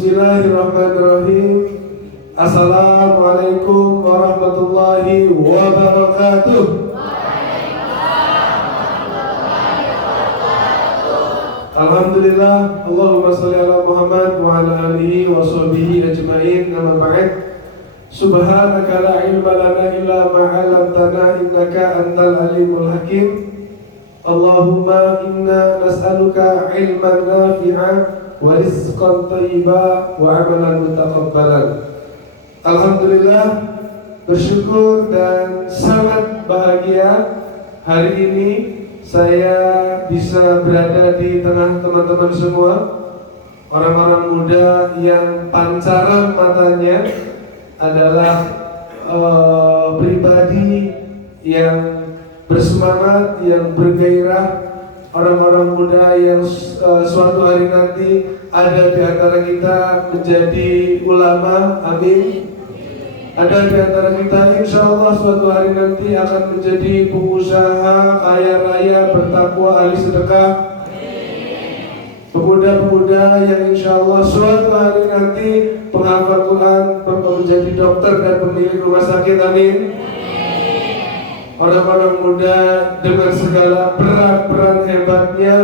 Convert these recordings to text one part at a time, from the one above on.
Bismillahirrahmanirrahim. Assalamualaikum warahmatullahi wabarakatuh. Alhamdulillah, Allahumma sholli ala Muhammad wa ala alihi wa sahbihi ajma'in. Amma ba'd. Subhanaka la ilma lana illa ma 'allamtana innaka antal alimul hakim. Allahumma inna nas'aluka ilman nafi'a wa rizqan thayyiba wa 'amalan mutaqabbalan. Alhamdulillah, bersyukur dan sangat bahagia hari ini saya bisa berada di tengah teman-teman semua, orang-orang muda yang pancaran matanya adalah pribadi yang bersemangat, yang bergairah, orang-orang muda yang suatu hari nanti ada di antara kita menjadi ulama, amin. Ada di antara kita insya Allah suatu hari nanti akan menjadi pengusaha kaya raya, bertakwa, ahli sedekah. Pemuda-pemuda yang insya Allah suatu hari nanti penghafal Quran, menjadi dokter dan pemilik rumah sakit, amin. Orang-orang muda dengan segala peran-peran hebatnya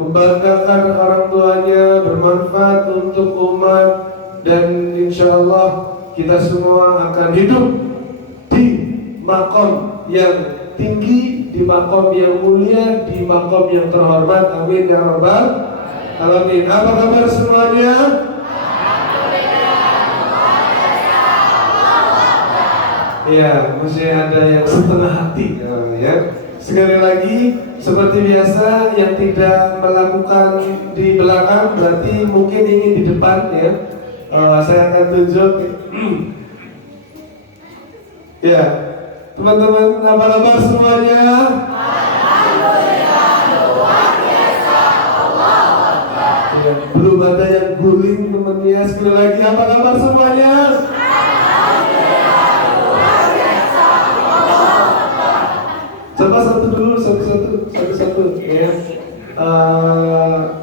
membanggakan orang tuanya, bermanfaat untuk umat, dan insya Allah kita semua akan hidup di makom yang tinggi, di makom yang mulia, di makom yang terhormat. Amin ya rabbal alamin. Apa kabar semuanya? Ya, masih ada yang setengah hati ya. Sekali lagi, seperti biasa, yang tidak melakukan di belakang berarti mungkin ingin di depan ya. Saya akan tunjuk. Ya, teman-teman, apa kabar semuanya? Alhamdulillah, luar biasa, Allahu Akbar. Ya, belum ada yang guling temannya. Sekali lagi, apa kabar semuanya? Alhamdulillah, luar biasa, Allahu Akbar. Coba satu dulu, satu ya.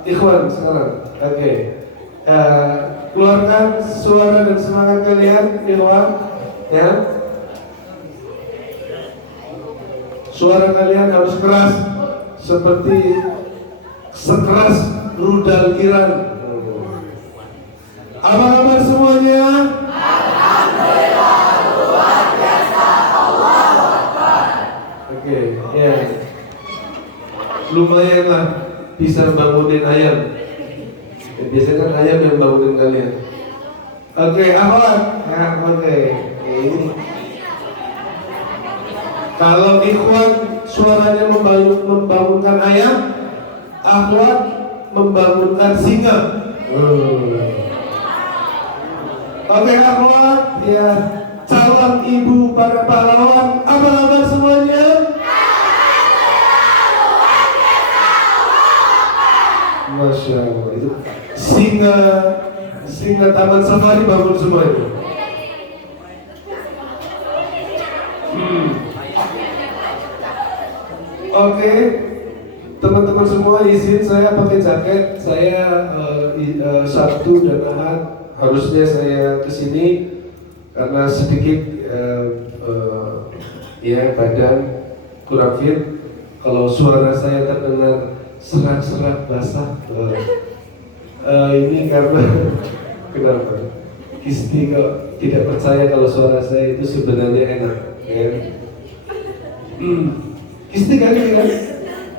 Ikhwan sekarang, oke. Keluarkan suara dan semangat kalian, ikhwan, ya. Suara kalian harus keras, seperti sekeras rudal Iran. Apa kabar semuanya? Alhamdulillah, luar biasa, Allahu Akbar. Oke, ya. Lumayan lah bisa bangunin ayam. Biasanya kan ayam yang bangunin kalian. Oke, akhwat. Nah, oke. Ini. Kalau ikhwan suaranya membangunkan ayam, akhwat membangunkan singa. Oke, akhwat, ya, calon ibu para pahlawan, apa kabar semuanya? Alhamdulillah, luar biasa, Allahu Akbar. Masya Allah, itu singa taman safari bangun semuanya. Oke, teman-teman semua, izin saya pakai jaket. Saya Sabtu dan Ahad harusnya saya kesini karena sedikit ya badan kurang fit. Kalau suara saya terdengar serak-serak basah, ini karena kenapa? Isti kok tidak percaya kalau suara saya itu sebenarnya enak, ya. Isti kan?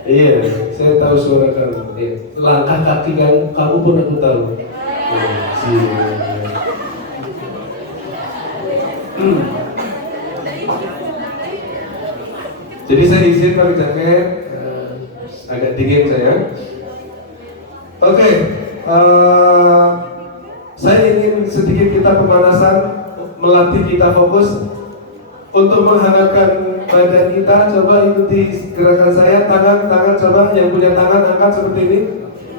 Iya, saya tahu suara kamu. Ya. Langkah kaki kamu pun aku tahu. Jadi saya izin pakai jaket, agak dingin saya. Oke, saya ingin sedikit kita pemanasan, melatih kita fokus untuk menghangatkan badan kita. Coba ikuti gerakan saya, tangan coba, yang punya tangan angkat seperti ini,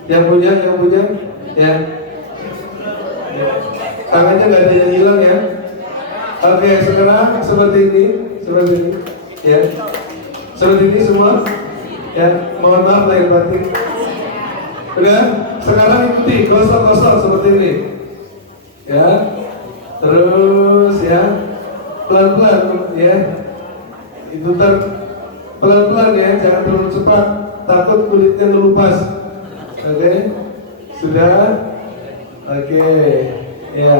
yang punya, ya. Tangannya nggak ada yang hilang ya. Oke, sekarang seperti ini, ya. Seperti ini semua, ya. Mohon maaf lahir batin. Udah, sekarang ikuti gosok-gosok seperti ini. Ya. Terus ya. Pelan-pelan ya. Itu pelan-pelan ya, jangan terlalu cepat. Takut kulitnya ngelupas. Oke. Sudah? Oke. Ya.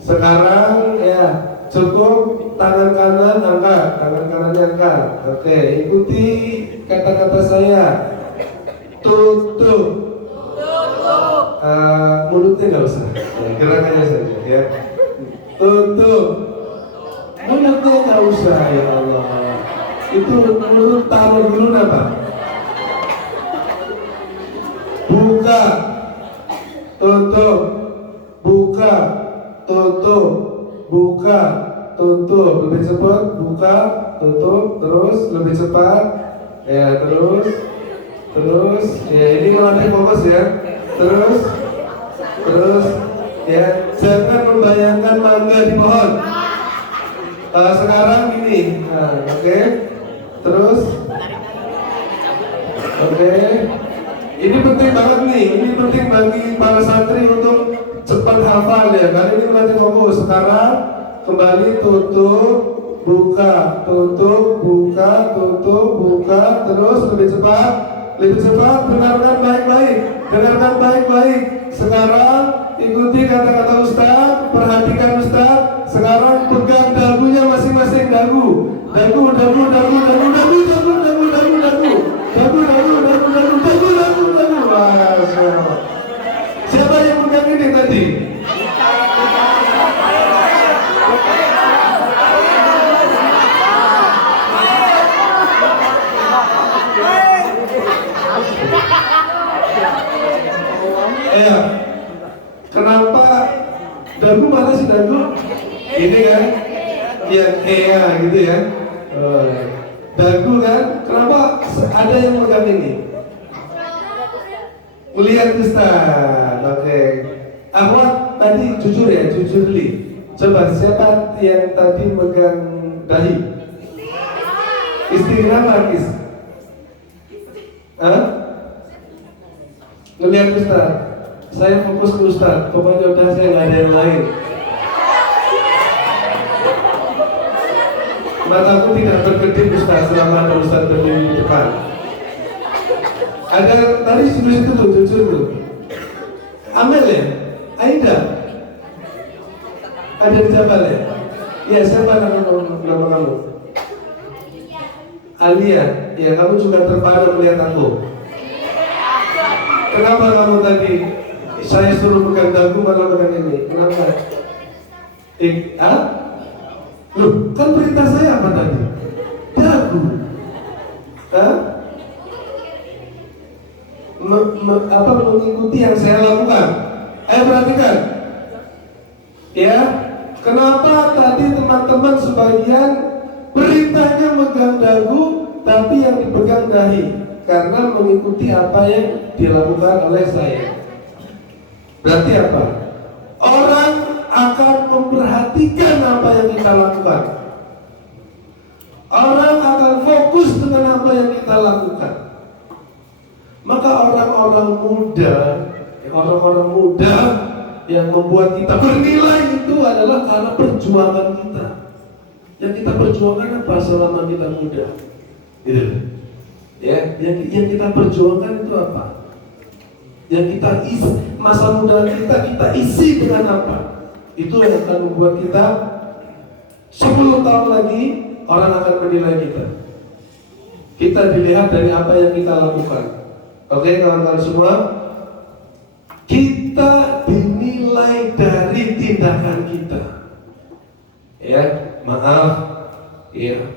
Sekarang ya cukup tangan kanan angkat, tangan kanannya angkat. Oke, ikuti kata-kata saya. Tutup. Mulutnya nggak usah, ya, gerakannya saja ya. Tutup. Mulutnya nggak usah ya Allah. Itu mulut taruh dulu apa? Buka. Tutup. Buka. Tutup. Buka. Tutup. Lebih cepat. Buka. Tutup. Terus lebih cepat. Ya terus. Terus. Ya ini melatih fokus ya. Terus ya, jangan membayangkan mangga di pohon. Sekarang gini, oke. Terus, oke. Ini penting banget nih. Ini penting bagi para santri untuk cepat hafal ya. Kali ini melatih fokus. Sekarang kembali tutup, buka, tutup, buka, tutup, buka. Terus lebih cepat. Lebih cepat, dengarkan baik-baik. Dengarkan baik-baik. Sekarang ikuti kata-kata Ustaz, perhatikan Ustaz. Sekarang pegang dagunya masing-masing dagu. Dagu. Siapa yang pegang ini tadi? Ya, kenapa dagu mana sih dagu? Ini kan, yang gitu ya. Dagu kan, kenapa ada yang megang ini? Melihat Ustaz, oke. Ahwat tadi jujur ya, jujur li. Coba siapa yang tadi megang dahi? Istri kenapa Kis? Ngelihat Ustaz. Saya fokus ke Ustaz, pokoknya udah saya nggak ada yang lain. Mataku tidak berkedip Ustaz selama ada Ustaz berdiri di depan. Ada tadi situ tuh, jujur tuh. Amel ya? Aida? Ada di Jabal ya? Ya, siapa nama kamu? Alia? Ya, kamu juga terpana melihat aku. Kenapa kamu tadi? Saya suruh pegang dagu malah pegang ini. Kenapa? Loh, kan perintah saya apa tadi? Dagu. Mengikuti yang saya lakukan. Ayo perhatikan. Ya, kenapa tadi teman-teman sebagian perintahnya megang dagu, tapi yang dipegang dahi? Karena mengikuti apa yang dilakukan oleh saya. Berarti apa? Orang akan memperhatikan apa yang kita lakukan. Orang akan fokus dengan apa yang kita lakukan. Maka orang-orang muda yang membuat kita bernilai itu adalah karena perjuangan kita. Yang kita perjuangkan apa selama kita muda? Gitu. Ya, yang kita perjuangkan itu apa? Yang kita isi, masa muda kita isi dengan apa? Itu yang akan membuat kita 10 tahun lagi orang akan menilai kita. Kita dilihat dari apa yang kita lakukan. Oke kawan-kawan semua, kita dinilai dari tindakan kita. Ya, maaf, ya.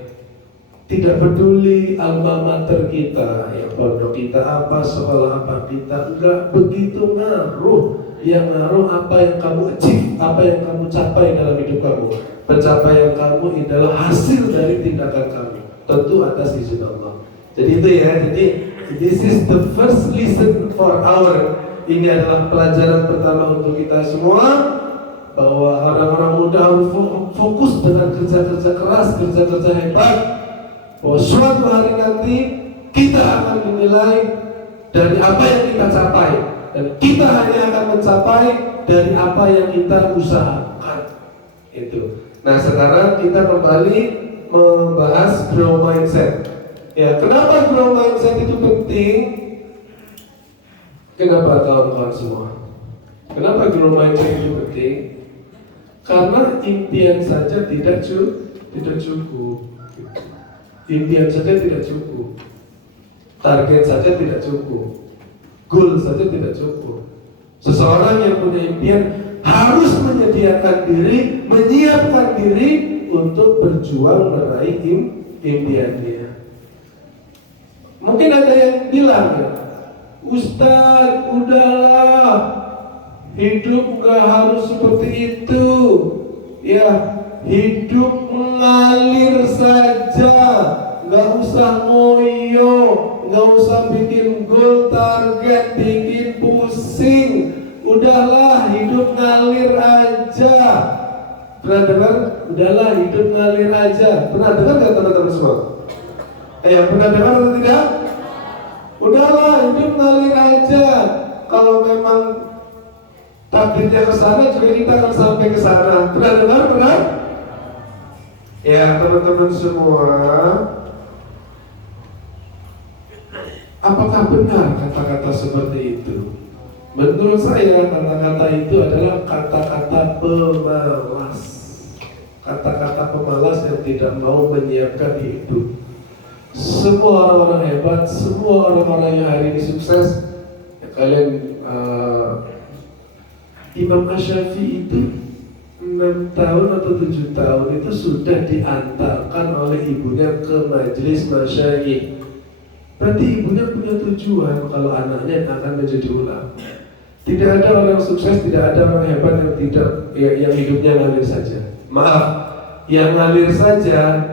Tidak peduli alma mater kita, ya pondok kita apa, sekolah apa kita, enggak begitu ngaruh. Yang ngaruh apa yang kamu achieve, apa yang kamu capai dalam hidup kamu. Pencapaian kamu adalah hasil dari tindakan kamu, tentu atas izin Allah. Jadi itu ya, jadi this is the first lesson for our. Ini adalah pelajaran pertama untuk kita semua, bahwa orang-orang muda harus fokus dengan kerja-kerja keras, kerja-kerja hebat. Bahwa suatu hari nanti kita akan dinilai dari apa yang kita capai, dan kita hanya akan mencapai dari apa yang kita usahakan. Itu. Nah sekarang kita kembali membahas grow mindset. Ya, kenapa grow mindset itu penting? Kenapa kawan-kawan semua? Kenapa grow mindset itu penting? Karena impian saja tidak cukup. Impian saja tidak cukup. Target saja tidak cukup. Goal saja tidak cukup. Seseorang yang punya impian harus menyediakan diri, menyiapkan diri untuk berjuang meraih impiannya. Mungkin ada yang bilang, ya, Ustadz, udahlah, hidup gak harus seperti itu. Ya, hidup mengalir saja, gak usah ngoyo, gak usah bikin goal target, bikin pusing. Udahlah, hidup ngalir aja. Pernah dengar? Udahlah, hidup ngalir aja. Pernah dengar gak teman-teman semua? Pernah dengar atau tidak? Udahlah, hidup ngalir aja. Kalau memang takdirnya ke sana, juga kita akan sampai ke sana. Pernah dengar? Pernah? Ya, teman-teman semua, apakah benar kata-kata seperti itu? Menurut saya, kata-kata itu adalah kata-kata pemalas. Kata-kata pemalas yang tidak mau menyiapkan hidup. Semua orang-orang hebat, semua orang-orang yang hari ini sukses, ya kalian Imam Asy-Syafi'i itu 6 tahun atau 7 tahun itu sudah diantarkan oleh ibunya ke majelis masyayikh. Berarti ibunya punya tujuan kalau anaknya akan menjadi ulama. Tidak ada orang sukses, tidak ada orang hebat yang tidak yang hidupnya ngalir saja. Maaf, yang ngalir saja,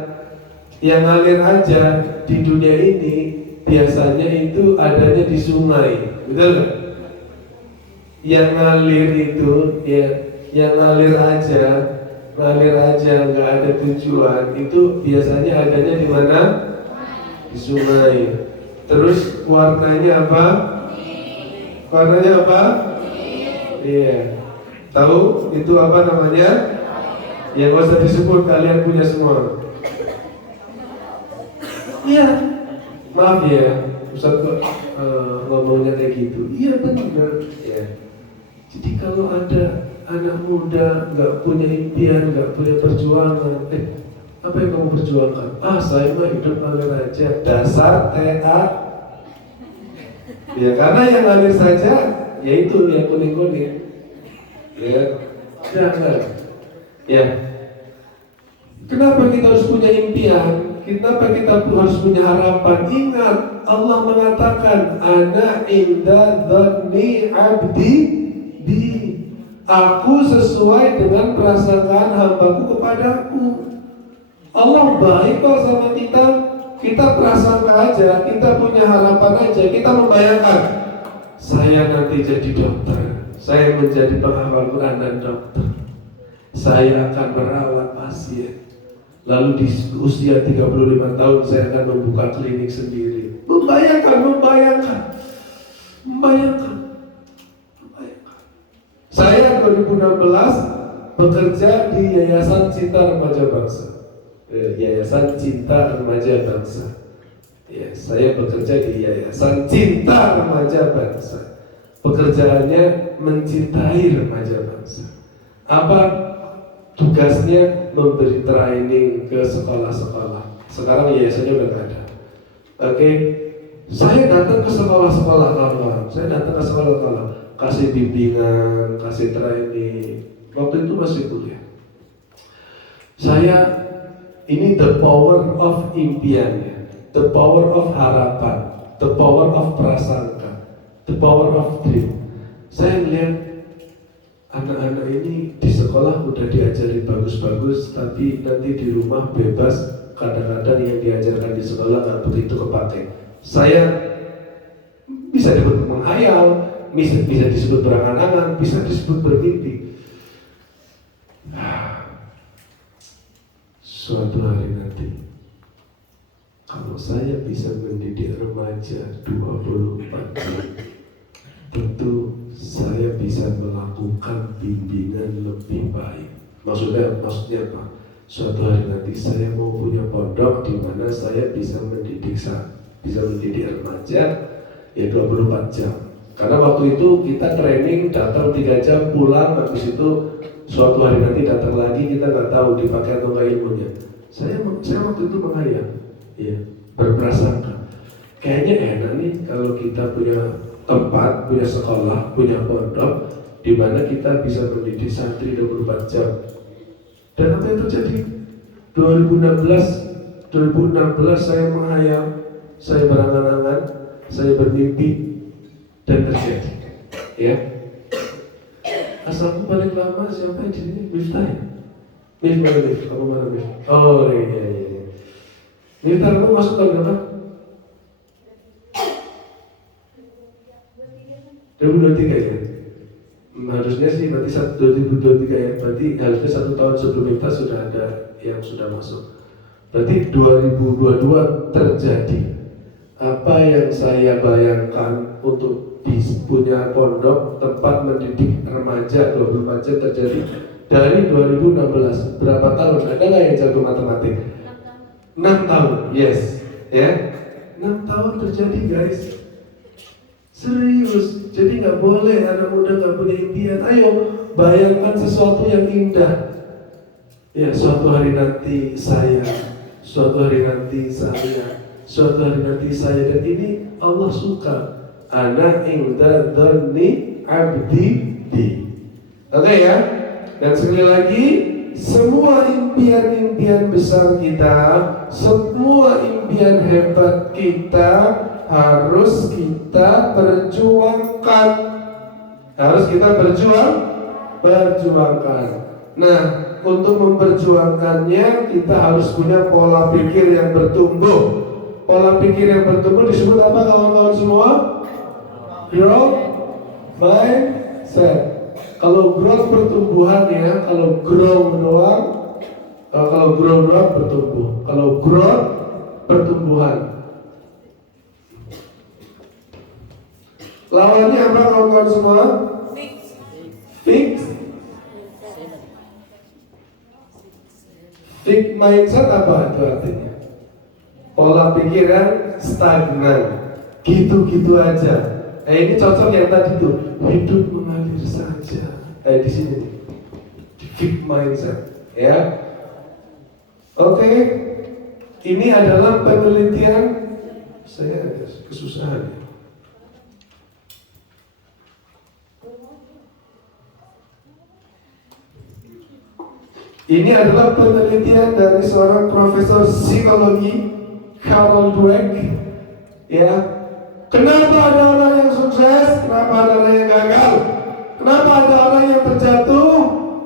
yang ngalir aja di dunia ini biasanya itu adanya di sungai, betul nggak? Yang ngalir itu, ya, yang ngalir aja, nggak ada tujuan, itu biasanya adanya di mana? Di sungai. Terus warnanya apa? Warnanya apa? Iya. Tahu itu apa namanya? Yang nggak usah disebut, kalian punya semua. Iya. Maaf ya, Ustaz kok ngomongnya kayak gitu. Iya benar. Ya. Jadi kalau ada anak muda nggak punya impian, nggak punya perjuangan, apa yang kamu perjuangkan? Saya mah hidup ngalir aja. Dasar teat. Ya karena yang ngalir saja, yaitu yang kuning-kuning. Ya, jangan. Ya. Kenapa kita harus punya impian? Kenapa kita harus punya harapan? Ingat, Allah mengatakan, Ana inda dhanni abdi bi. Aku sesuai dengan prasangkaan hambaku kepadaku. Allah baik kok sama kita. Kita prasangka aja, kita punya harapan aja, kita membayangkan saya nanti jadi dokter, saya menjadi penghafal Quran dan dokter, saya akan merawat pasien, lalu di usia 35 tahun saya akan membuka klinik sendiri. Membayangkan. Saya 2016 bekerja di Yayasan Cinta Remaja Bangsa. Yayasan Cinta Remaja Bangsa. Ya, saya bekerja di Yayasan Cinta Remaja Bangsa. Pekerjaannya mencintai remaja bangsa. Apa tugasnya? Memberi training ke sekolah-sekolah. Sekarang yayasannya udah nggak ada. Oke, saya datang ke sekolah-sekolah, kawan-kawan. Saya datang ke sekolah-sekolah, kasih bimbingan, kasih training. Waktu itu masih kuliah. Ini the power of impian, the power of harapan, the power of prasangka, the power of dream. Saya melihat anak-anak ini di sekolah udah diajari bagus-bagus, tapi nanti di rumah bebas. Kadang-kadang yang diajarkan di sekolah nggak begitu kepake. Saya bisa disebut menghayal, bisa disebut berangan-angan, bisa disebut bermimpi. Suatu hari nanti, kalau saya bisa mendidik remaja 24 jam, tentu saya bisa melakukan lebih baik. Maksudnya apa? Suatu hari nanti saya mau punya pondok di mana saya bisa mendidik remaja ya 24 jam. Karena waktu itu kita training, datang 3 jam, pulang, habis itu suatu hari nanti datang lagi, kita nggak tahu dipakai atau nggak ilmunya. Saya waktu itu menghayal, ya, berprasangka, kayaknya enak nih kalau kita punya tempat, punya sekolah, punya pondok, di mana kita bisa mendidik santri 24 jam. Dan apa yang terjadi? 2016 saya menghayal, saya berangan-angan, saya bermimpi, dan terjadi. Ya. Asalku paling lama siapa yang di sini? Miftah ya? Miftah, kamu mana Miftah? Oh iya. Miftah, kamu masuk tahun berapa? 2023 ya? Harusnya sih berarti 2023 ya, berarti harusnya 1 tahun sebelum Miftah sudah ada yang sudah masuk. Berarti 2022 terjadi apa yang saya bayangkan untuk punya pondok tempat mendidik remaja 24 jam terjadi dari 2016. Berapa tahun? Ada nggak yang jago matematik? 6 tahun, yes, ya. 6 tahun terjadi guys. Serius, jadi nggak boleh anak muda nggak punya impian. Ayo bayangkan sesuatu yang indah. Ya, suatu hari nanti saya, dan ini Allah suka. Ana inda dzanni abdi bi. Oke ya. Dan sekali lagi, semua impian-impian besar kita, semua impian hebat kita harus kita perjuangkan. Perjuangkan. Nah, untuk memperjuangkannya kita harus punya pola pikir yang bertumbuh. Pola pikir yang bertumbuh disebut apa kawan-kawan semua? Growth mindset. Kalau growth pertumbuhan ya, kalau grow doang bertumbuh. Kalau growth pertumbuhan. Lawannya apa kawan-kawan semua? Fix mindset apa itu artinya? Pola pikiran stagnan, gitu-gitu aja. Ini cocok yang tadi tuh, hidup mengalir saja. Di sini, di fixed mindset, ya. Oke, ini adalah penelitian. Saya ada kesusahan. Ini adalah penelitian dari seorang profesor psikologi, Carol Dweck. Ya, kenapa ada orang yang sukses? Kenapa ada orang yang gagal? Kenapa ada orang yang terjatuh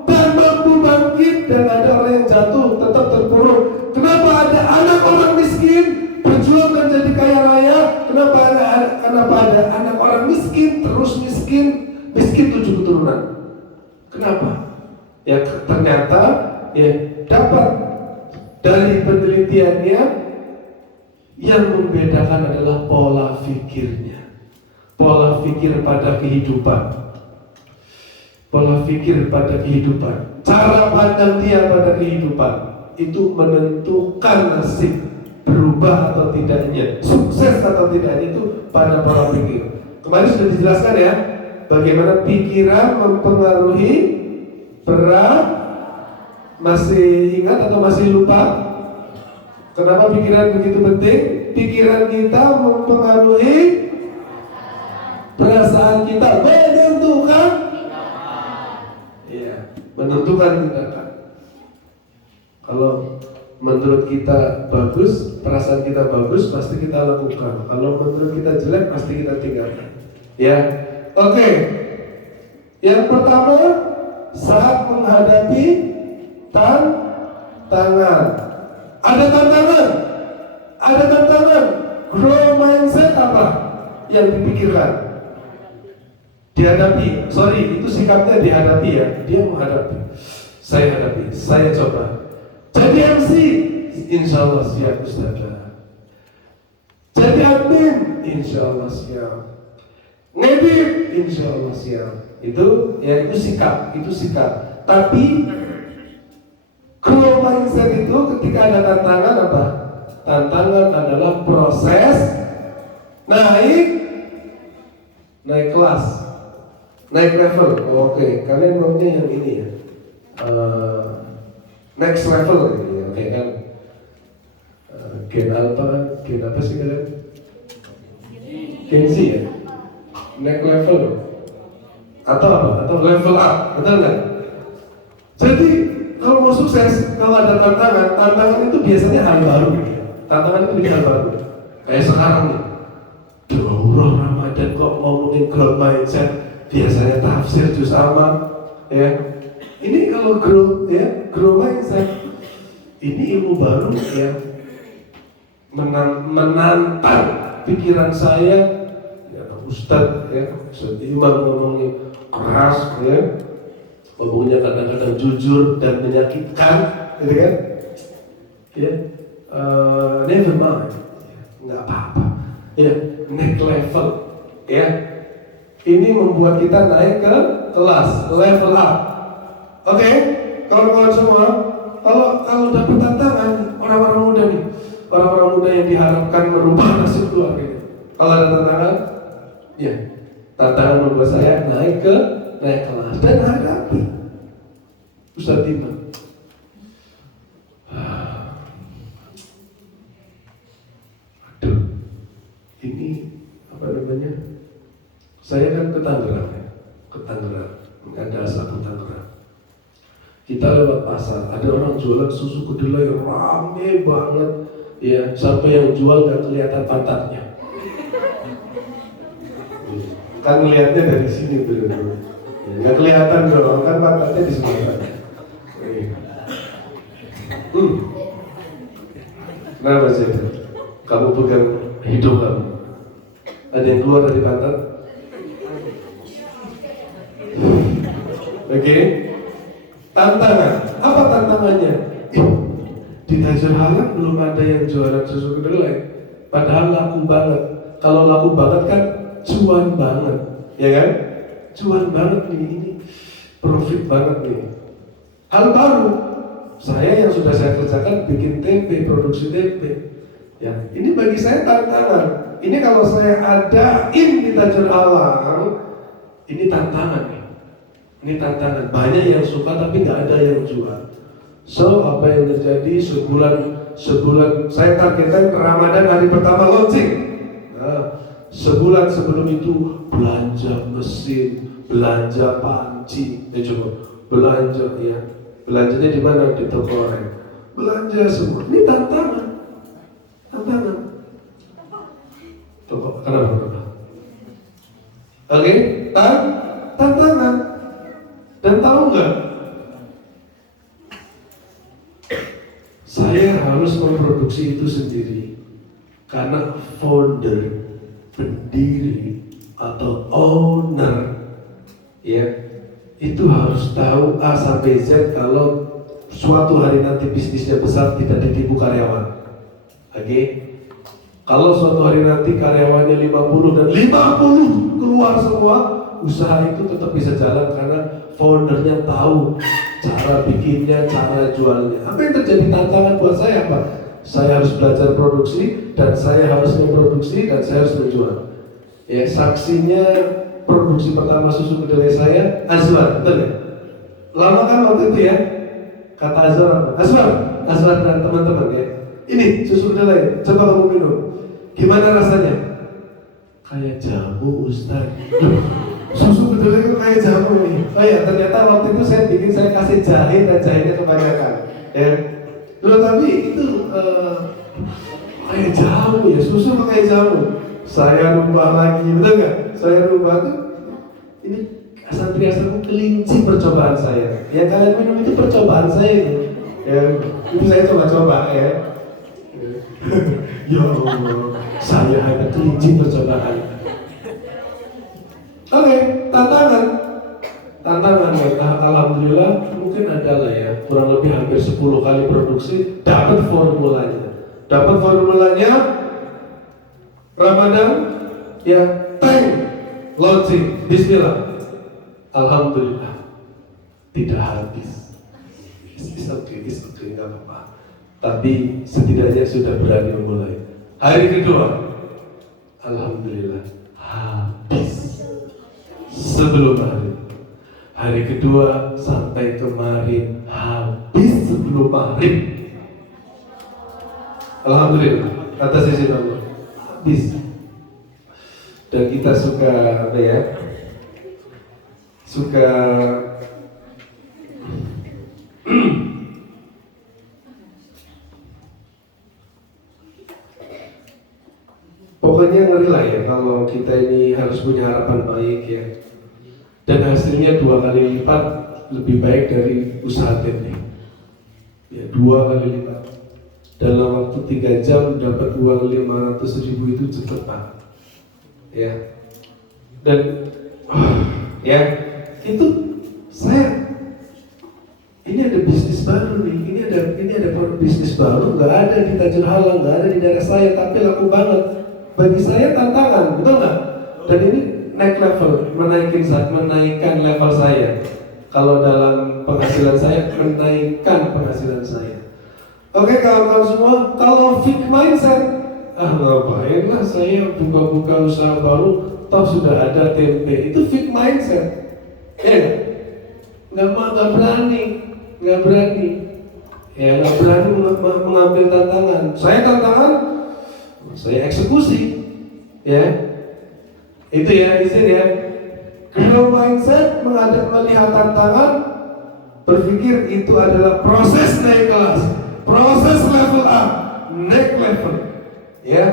dan mampu bangkit, dan ada orang yang jatuh tetap terpuruk? Kenapa ada anak orang miskin berjuang menjadi kaya raya? Kenapa ada anak orang miskin terus miskin 7 keturunan? Kenapa? Ya ternyata ya dapat dari penelitiannya, yang membedakan adalah pola fikirnya, pola fikir pada kehidupan, cara pandang dia pada kehidupan itu menentukan nasib, berubah atau tidaknya, sukses atau tidaknya itu pada pola pikir. Kemarin sudah dijelaskan ya, bagaimana pikiran mempengaruhi berat. Masih ingat atau masih lupa? Kenapa pikiran begitu penting? Pikiran kita mempengaruhi perasaan kita, menentukan tindakan. Kalau menurut kita bagus, perasaan kita bagus, pasti kita lakukan. Kalau menurut kita jelek, pasti kita tinggalkan. Ya, oke. Yang pertama, saat menghadapi tantangan. Ada tantangan. Grow mindset apa yang dipikirkan? Dihadapi. Sorry, itu sikapnya dihadapi ya. Dia menghadapi. Saya hadapi. Saya coba. Jadi MC, insya Allah siap Ustazah. Jadi admin, insya Allah siap. Ngedit, insya Allah siap. Itu sikap. Tapi growth mindset itu ketika ada tantangan apa? Tantangan adalah proses naik kelas, naik level. Oke, kalian maunya yang ini ya, next level gitu ya. Oke kan? Gen apa sih kalian? Gen Z ya? Next level atau apa? Atau level up, betul nggak? Jadi kalau mau sukses, kalau ada tantangan itu biasanya hal baru. Tantangan itu bikin hal baru. Kayak sekarang nih, daurah Ramadan kok ngomongin growth mindset, biasanya tafsir juz amma, ya. Ini kalau grow mindset, ini ilmu baru ya, menantang pikiran saya. Ya, Ustadz Imam ngomongnya keras, ya, ngomongnya kadang-kadang jujur dan menyakitkan, gitu kan? Ya. Never mind, nggak apa-apa. Ya, next level, ya. Ini membuat kita naik ke kelas, level up. Oke, kawan-kawan semua, kalau dapat tantangan, orang-orang muda nih, orang-orang muda yang diharapkan merubah nasib keluarga. Kalau ada tantangan, ya, tantangan membuat saya naik kelas dan hadapi. Ustaz Imam. Ini apa namanya? Saya kan ke Tangerang, ada asal ke Tangerang. Kita lewat pasar, ada orang jualan susu kedelai rame banget, ya sampai yang jual nggak kelihatan pantatnya. Kan melihatnya dari sini tuh, nggak kelihatan dong, kan pantatnya di sebelah sana. Kenapa sih? Kamu pegang hidung kamu. Ada yang keluar dari pantat? Oke. Tantangan. Apa tantangannya? Di Tajur Halal belum ada yang jualan susu kedelai. Padahal laku banget. Kalau laku banget kan cuan banget, ya kan? Cuan banget nih, ini profit banget nih. Hal baru. Saya yang sudah saya kerjakan bikin tempe, produksi tempe. Ya, ini bagi saya tantangan. Ini kalau saya adain di Tajur Halal, ini tantangan nih. Ini tantangan. Banyak yang suka tapi nggak ada yang jual. So apa yang terjadi sebulan saya targetkan Ramadan hari pertama launching. Nah, sebulan sebelum itu belanja mesin, belanja panci, coba belanja ya. Belanjanya di mana? Di toko orang. Belanja semua. Ini tantangan. Toko kenapa? Oke, tantangan. Dan tahu nggak? Saya harus memproduksi itu sendiri karena founder, pendiri atau owner, ya, itu harus tahu A sampai Z kalau suatu hari nanti bisnisnya besar tidak ditipu karyawan. Oke? Kalau suatu hari nanti karyawannya 50 dan 50 keluar semua, usaha itu tetap bisa jalan karena foundernya tahu cara bikinnya, cara jualnya. Apa yang terjadi tantangan buat saya apa? Saya harus belajar produksi dan saya harus memproduksi dan saya harus menjual. Ya, saksinya produksi pertama susu kedelai saya Azwar, betul ya? Lama kan waktu itu ya? Kata Azwar apa? Azwar dan teman-teman ya. Ini susu kedelai, coba kamu minum. Gimana rasanya? Kayak jamu, Ustaz. Susu kedelai itu kayak jamu nih. Oh ya, ternyata waktu itu saya kasih jahe dan jahenya kebanyakan. Ya. Loh, tapi itu kayak jamu ya, susu kayak jamu. Saya rubah lagi, betul nggak? Saya rubah tuh. Ini asal-asal kelinci percobaan saya. Yang kalian minum itu percobaan saya itu. Ya, itu saya coba-coba ya. Ya Allah, saya hanya kelinci percobaan. Oke, tantangan ya. Alhamdulillah mungkin ada lah ya, kurang lebih hampir 10 kali produksi dapat formulanya Ramadan ya, launching, bismillah. Alhamdulillah tidak habis. It's okay, nggak apa-apa. Tapi setidaknya sudah berani memulai. Hari kedua, alhamdulillah, habis sebelum maghrib. Hari kedua sampai kemarin habis sebelum maghrib. Alhamdulillah, atas izin Allah, habis. Dan kita suka apa ya? Suka pokoknya ngeri lah ya kalau kita ini harus punya harapan baik ya. Dan hasilnya 2 kali lipat lebih baik dari usaha teknik. Ya 2 kali lipat. Dalam waktu 3 jam dapat uang 500.000 itu cepat Pak. Ya. Dan ya itu saya ini ada bisnis baru nih, ini ada bisnis baru, nggak ada di Tajur Halang, nggak ada di daerah saya, tapi laku banget. Bagi saya tantangan, betul nggak? Dan ini naik level, menaikkan level saya. Kalau dalam penghasilan saya, menaikkan penghasilan saya. Oke kawan-kawan semua, kalau fixed mindset, ngapain lah saya buka-buka usaha baru, toh sudah ada tempe, itu fixed mindset. Ya, nggak berani. Ya nggak berani mengambil tantangan. Saya tantangan, saya eksekusi. Ya, itu ya izin ya. Growth mindset melihat tantangan, berpikir itu adalah proses naik kelas, proses level up, naik level. Ya,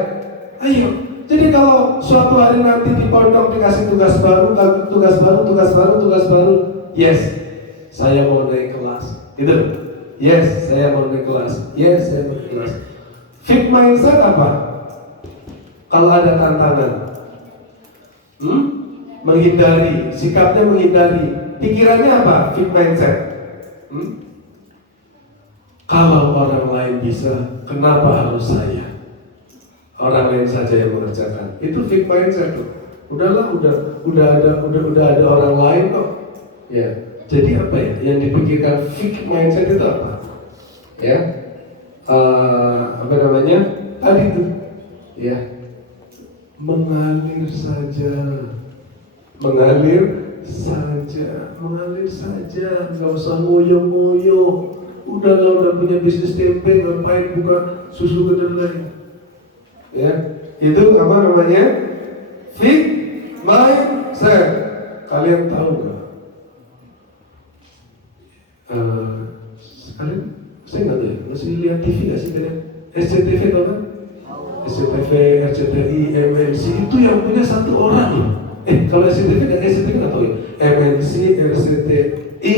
ayo. Jadi kalau suatu hari nanti di pondok dikasih tugas baru, yes, saya mau naik kelas. Gitu. Yes, saya mau naik kelas. Yes, saya mau naik kelas. Fixed mindset apa? Kalau ada tantangan, menghindari, sikapnya menghindari. Pikirannya apa? Fixed mindset. Kalau orang lain bisa, kenapa harus saya? Orang lain saja yang mengerjakan. Itu fixed mindset tuh. Udahlah, udah ada orang lain kok. Ya. Jadi apa ya? Yang dipikirkan fixed mindset itu apa? Ya, apa namanya? Tadi itu, ya, mengalir saja, nggak usah ngoyo-ngoyo. Udah punya bisnis tempe, ngapain buka susu kedelai? Ya, itu apa namanya? Fixed mindset. Kalian tahu nggak? Kalian, saya nggak tahu ya, masih lihat TV nggak sih kalian? SCTV tau kan? SCTV, RCTI, MNC itu yang punya satu orang loh. Kalau SCTV nggak tahu ya. MNC, RCTI,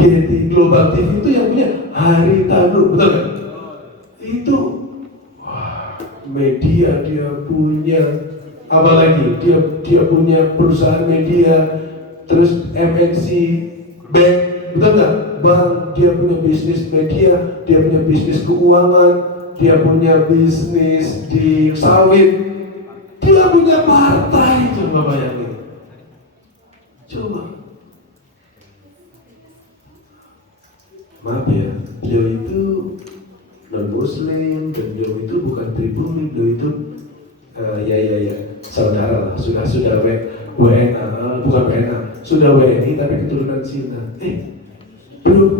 GT, Global TV itu yang punya Haritanu, betul kan? Itu, wah, media dia punya, apalagi dia punya perusahaan media, terus MNC, bank, betul nggak? Bank, dia punya bisnis media, dia punya bisnis keuangan, dia punya bisnis di sawit, dia punya partai. Coba bayangin. Coba. Maaf ya, beliau itu non-muslim dan beliau itu bukan pribumi, beliau itu saudara lah, sudah WNA, bukan WNA, sudah WNI tapi keturunan Cina. Belum,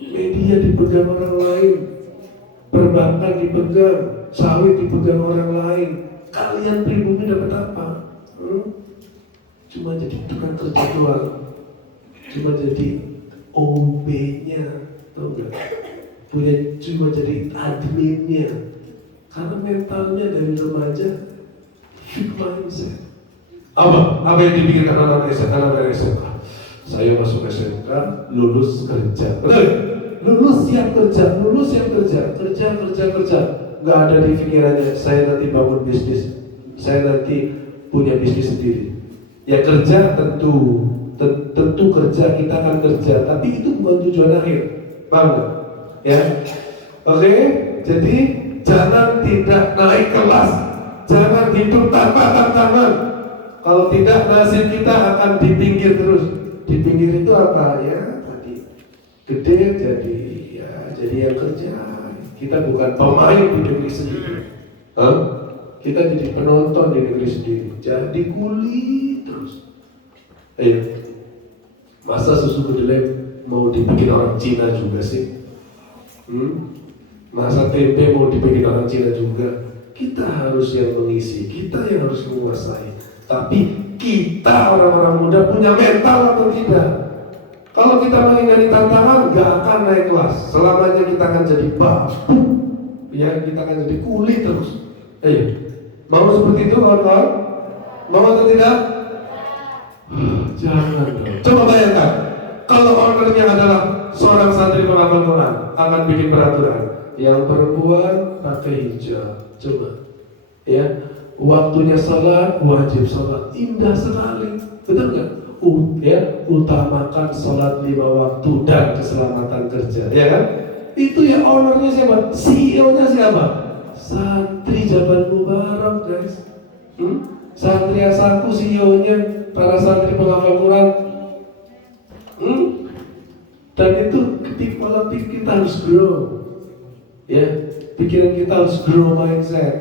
media dipegang orang lain, perbankan dipegang, sawit dipegang orang lain. Kalian pribumi dapat apa? Cuma jadi tukang kerja doang, cuma jadi OB-nya, tau gak? Cuma jadi adminnya. Karena mentalnya dari remaja fixed mindset. Apa yang dipikirkan anak SMK? Saya masuk SMK, lulus kerja. Betul? Lulus siap kerja. Kerja. Nggak ada di pikirannya, saya nanti bangun bisnis, saya nanti punya bisnis sendiri. Ya kerja tentu kerja, kita akan kerja, tapi itu bukan tujuan akhir. Paham nggak? Ya, oke. Jadi jangan tidak naik kelas, jangan hidup tanpa tantangan. Kalau tidak, nasib kita akan di pinggir terus. di pinggir itu apa ya tadi gede jadi yang kerja. Kita bukan pemain di negeri sendiri, kita jadi penonton di negeri sendiri, jadi kuli terus. Masa susu kedelai mau dibikin orang Cina juga sih? Masa tempe mau dibikin orang Cina juga? Kita harus yang mengisi, kita yang harus menguasai. Tapi kita orang-orang muda punya mental atau tidak? Kalau kita menghindari tantangan, gak akan naik kelas. Selamanya kita akan jadi babu, ya kita akan jadi kuli terus. Mau seperti itu kawan-kawan? Mau atau tidak? Jangan dong. Coba bayangkan, kalau ownernya adalah seorang santri penghafal Quran, akan bikin peraturan yang perempuan pakai hijab. Coba, ya, waktunya salat wajib salat, indah sekali, betul nggak? Utamakan salat 5 waktu dan keselamatan kerja, ya kan? Itu ya ownernya siapa? CEO-nya siapa? Santri Jabal Mubarak, guys. Santri Asaku CEO-nya para santri penghafal Quran. Dan itu ketika pola pikir kita harus grow, ya, pikiran kita harus grow mindset,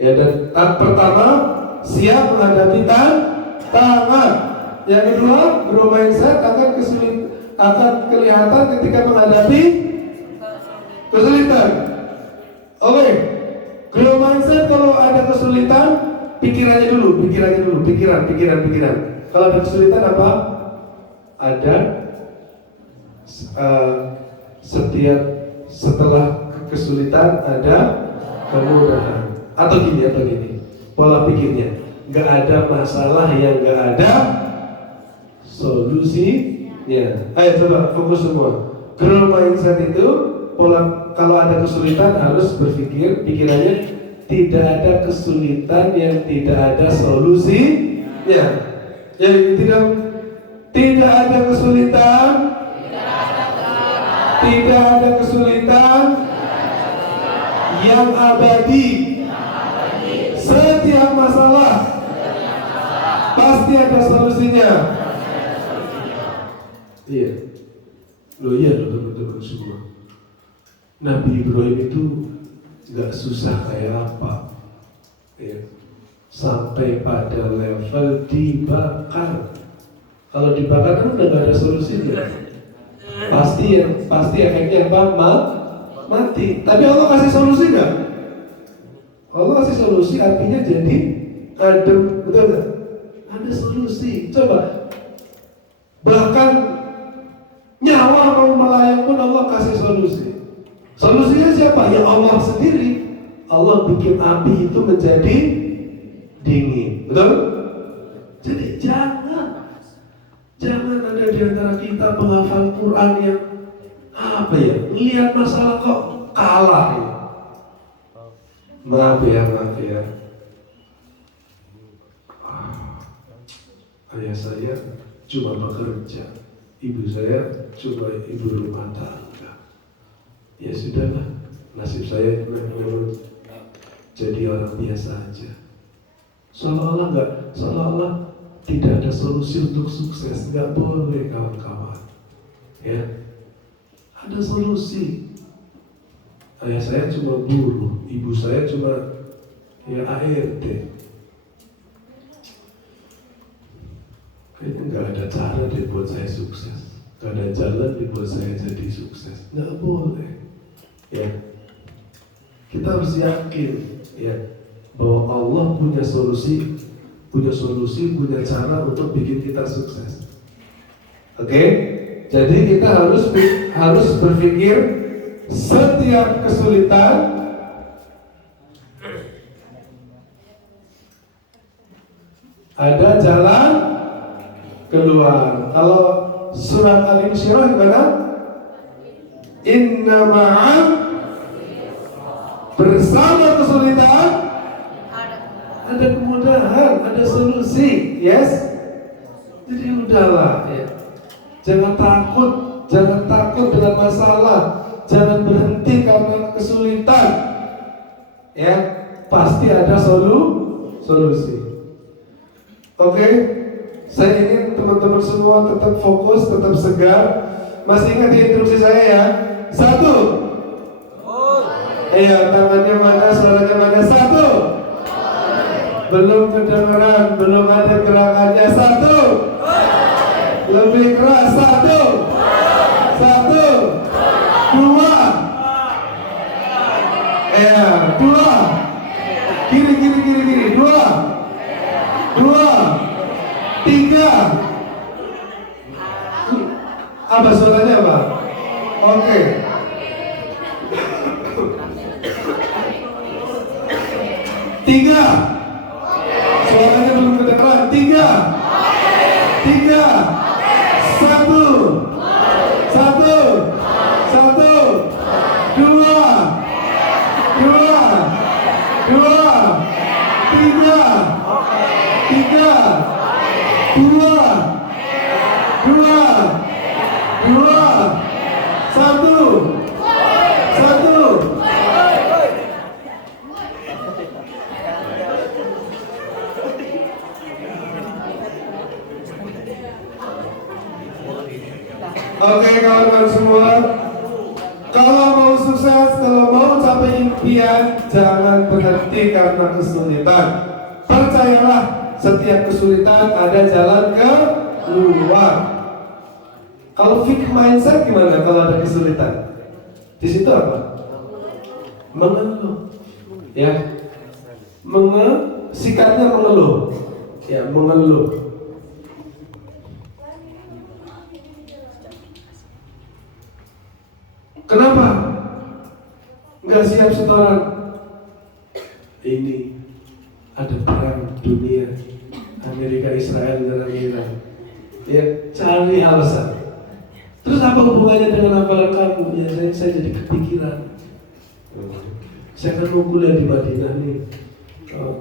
ya. Dan pertama siap menghadapi tantangan. Yang kedua, grow mindset akan kelihatan ketika menghadapi kesulitan. Oke, grow mindset kalau ada kesulitan, pikiran. Kalau ada kesulitan apa? Ada setelah kesulitan ada kemudahan. Atau gini, pola pikirnya, gak ada masalah yang gak ada solusinya. Ayo coba fokus semua. Grow mindset itu kalau ada kesulitan harus berpikir, pikirannya tidak ada kesulitan yang tidak ada solusinya. Ya, tidak ada kesulitan. Tidak ada kesulitan yang abadi. Setiap masalah pasti ada solusinya. Iya. Iya teman-teman semua. Nabi Ibrahim itu gak susah kayak apa, ya. Sampai pada level dibakar. Kalau dibakar kan udah gak ada solusinya. Pasti efeknya apa? Mati. Tapi Allah kasih solusi nggak? Allah kasih solusi, artinya jadi adem, betul nggak? Ada solusi. Coba. Bahkan nyawa mau melayang pun Allah kasih solusi. Solusinya siapa? Ya Allah sendiri. Allah bikin api itu menjadi dingin, betul? Jadi jangan ada di antara kita penghafal Quran yang melihat masalah kok kalah ya. Maaf ya. Ayah saya cuma bekerja, ibu saya cuma ibu rumah tangga. Ya sudahlah, nasib saya memang jadi orang biasa aja. Seolah-olah tidak ada solusi untuk sukses. Nggak boleh kawan-kawan, ya. Ada solusi. Ayah saya cuma buruh, ibu saya cuma ART. Kayaknya nggak ada cara deh buat saya sukses, nggak ada jalan deh buat saya jadi sukses. Nggak boleh, ya. Kita harus yakin, ya, bahwa Allah punya solusi, punya cara untuk bikin kita sukses. Oke? Jadi kita harus berpikir setiap kesulitan ada jalan keluar. Kalau surat Al-Insyirah gimana? Inna ma'am, bersama kesulitan ada kemudahan, ada solusi. Yes? Jadi udahlah, ya. Jangan takut dengan masalah. Jangan berhenti karena kesulitan. Ya, pasti ada solusi. Oke? Saya ingin teman-teman semua tetap fokus, tetap segar. Masih ingat ya instruksi saya ya? 1. Iya, tangannya mana, suaranya mana? 1. Belum kedengeran, belum ada gerakannya. 1. Lebih keras. 1. 2. Iya, 2. Kiri. 2. 3. Apa suaranya apa? Oke. 3. Suaranya belum kedengeran. 3. 1. 1. Oke kawan-kawan semua, kalau mau sukses, kalau mau capai impian, jangan berhenti karena kesulitan. Percayalah, setiap kesulitan ada jalan keluar. Kalau fixed mindset gimana kalau ada kesulitan? Di situ apa? Mengeluh. Ya. Sikapnya mengeluh. Ya, mengeluh. Kenapa? Nggak siap setoran? Ini ada perang dunia Amerika, Israel, dan Iran. Ya, cari alasan. Terus apa hubungannya dengan hafalan kamu? Ya, saya jadi kepikiran. Saya kan mau kuliah di Madinah nih.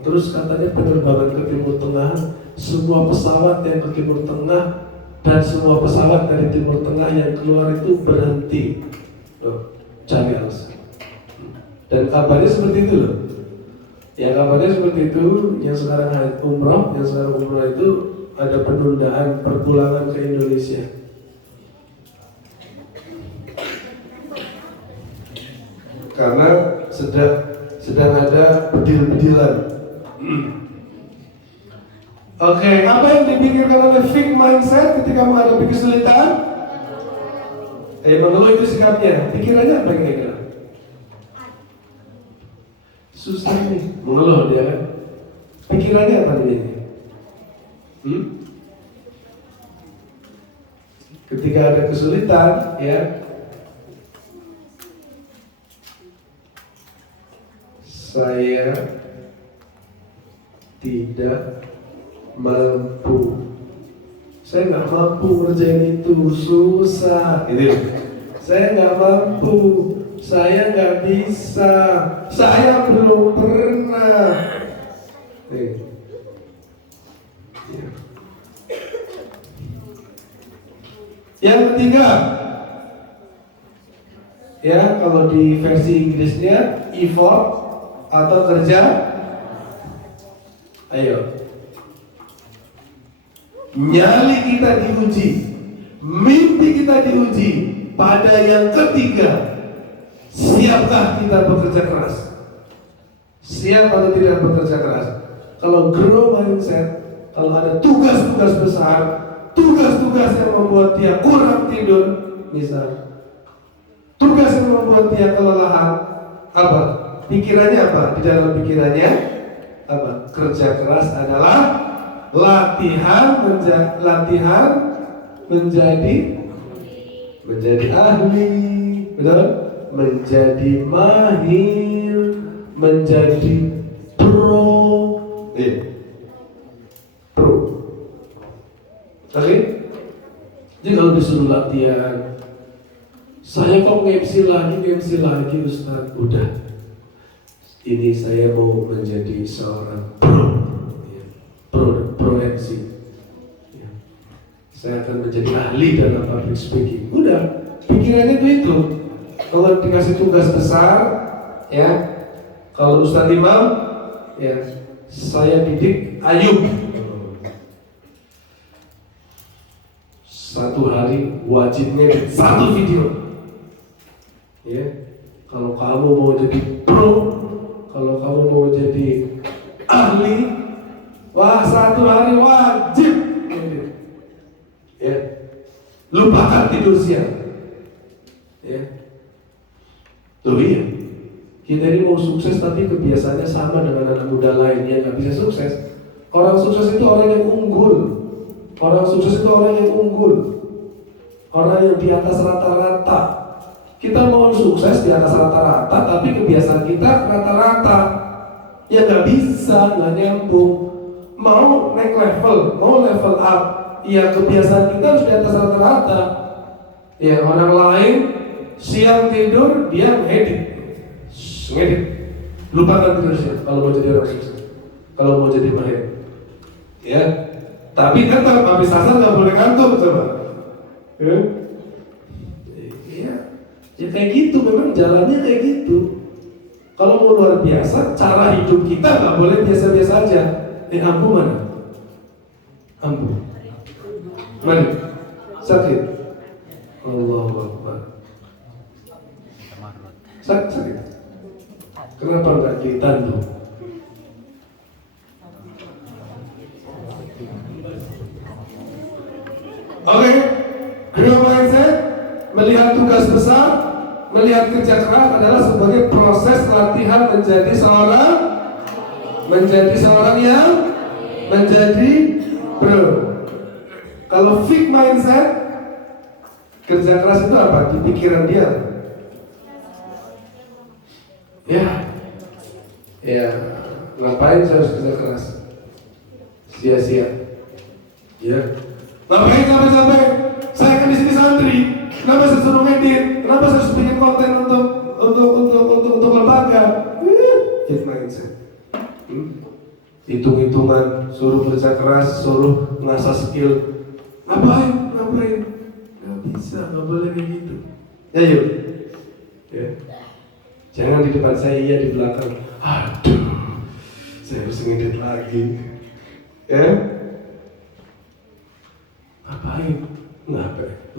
Terus katanya penerbangan ke Timur Tengah, semua pesawat yang ke Timur Tengah dan semua pesawat dari Timur Tengah yang keluar itu berhenti. Cari alasan. Dan kabarnya seperti itu loh. Ya kabarnya seperti itu. Yang sekarang umroh, itu ada penundaan perpulangan ke Indonesia. Karena sedang ada bedil-bedilan. Oke, apa yang dipikirkan oleh fixed mindset ketika menghadapi kesulitan? Mengeluh itu sikapnya. Pikirannya apa kira-kira? Susah nih, mengeluh dia kan. Pikirannya apa nih? Ketika ada kesulitan, ya, saya tidak mampu. Saya nggak mampu ngerjain itu, susah. Gitu. Saya nggak mampu. Saya nggak bisa. Saya belum pernah. Yang ketiga, ya kalau di versi Inggrisnya effort atau kerja. Ayo. Nyali kita diuji, mimpi kita diuji. Pada yang ketiga, siapkah kita bekerja keras? Siap atau tidak bekerja keras? Kalau grow mindset, kalau ada tugas-tugas besar, tugas-tugas yang membuat dia kurang tidur, misal tugas yang membuat dia kelelahan, apa? Pikirannya apa? Di dalam pikirannya apa? Kerja keras adalah latihan menjadi ahli, betul? Menjadi mahir, menjadi pro. Pro. Oke? Jadi kalau disuruh latihan, saya kok MC lagi Ustaz. Udah. Ini saya mau menjadi seorang pro MC. Saya akan menjadi ahli dalam public speaking. Udah, pikirannya itu. Kalau dikasih tugas besar, ya, kalau Ustadz Imam, ya, saya didik Ayub. Satu hari wajib ngedit satu video. Ya, kalau kamu mau jadi pro, kalau kamu mau jadi ahli, wah satu hari wajib ngedit. Ya, lupakan tidur siang. Ya, tuh iya. Kita ini mau sukses tapi kebiasaannya sama dengan anak muda lain yang nggak bisa sukses. Orang sukses itu orang yang unggul. Orang sukses itu orang yang unggul. Orang yang di atas rata-rata. Kita mau sukses di atas rata-rata, tapi kebiasaan kita rata-rata. Ya nggak bisa, nggak nyambung. Mau naik level, mau level up, ya kebiasaan kita harus di atas rata-rata. Ya orang lain siang tidur, dia ngedit. Lupakan tidur kalau mau jadi orang sukses, kalau mau jadi mahir. Ya, tapi kan habis asar nggak boleh ngantuk coba. Ya, ya kayak gitu, memang jalannya kayak gitu. Kalau mau luar biasa, cara hidup kita nggak boleh biasa-biasa aja. Ambu mana? Ambu, mana? Sakit? Allahu Akbar. Sakit. Kenapa nggak ditandu? Oke, growth mindset, melihat tugas besar, melihat kerja keras adalah sebagai proses latihan menjadi seorang yang menjadi pro. Kalau fixed mindset, kerja keras itu apa? Di pikiran dia. Ya, ngapain saya harus kerja keras? Sia-sia. Ya, ngapain capek-capek? Saya kan di sini santri. Kenapa saya suruh ngedit? Kenapa saya harus bikin konten untuk lembaga? Fixed mindset. Hitung-hitungan, suruh kerja keras, suruh ngasah skill. Ngapain? Nggak bisa, nggak boleh kayak gitu. Ya yuk. Ya. Jangan di depan saya, iya di belakang. Aduh, saya harus ngedit lagi. Ya?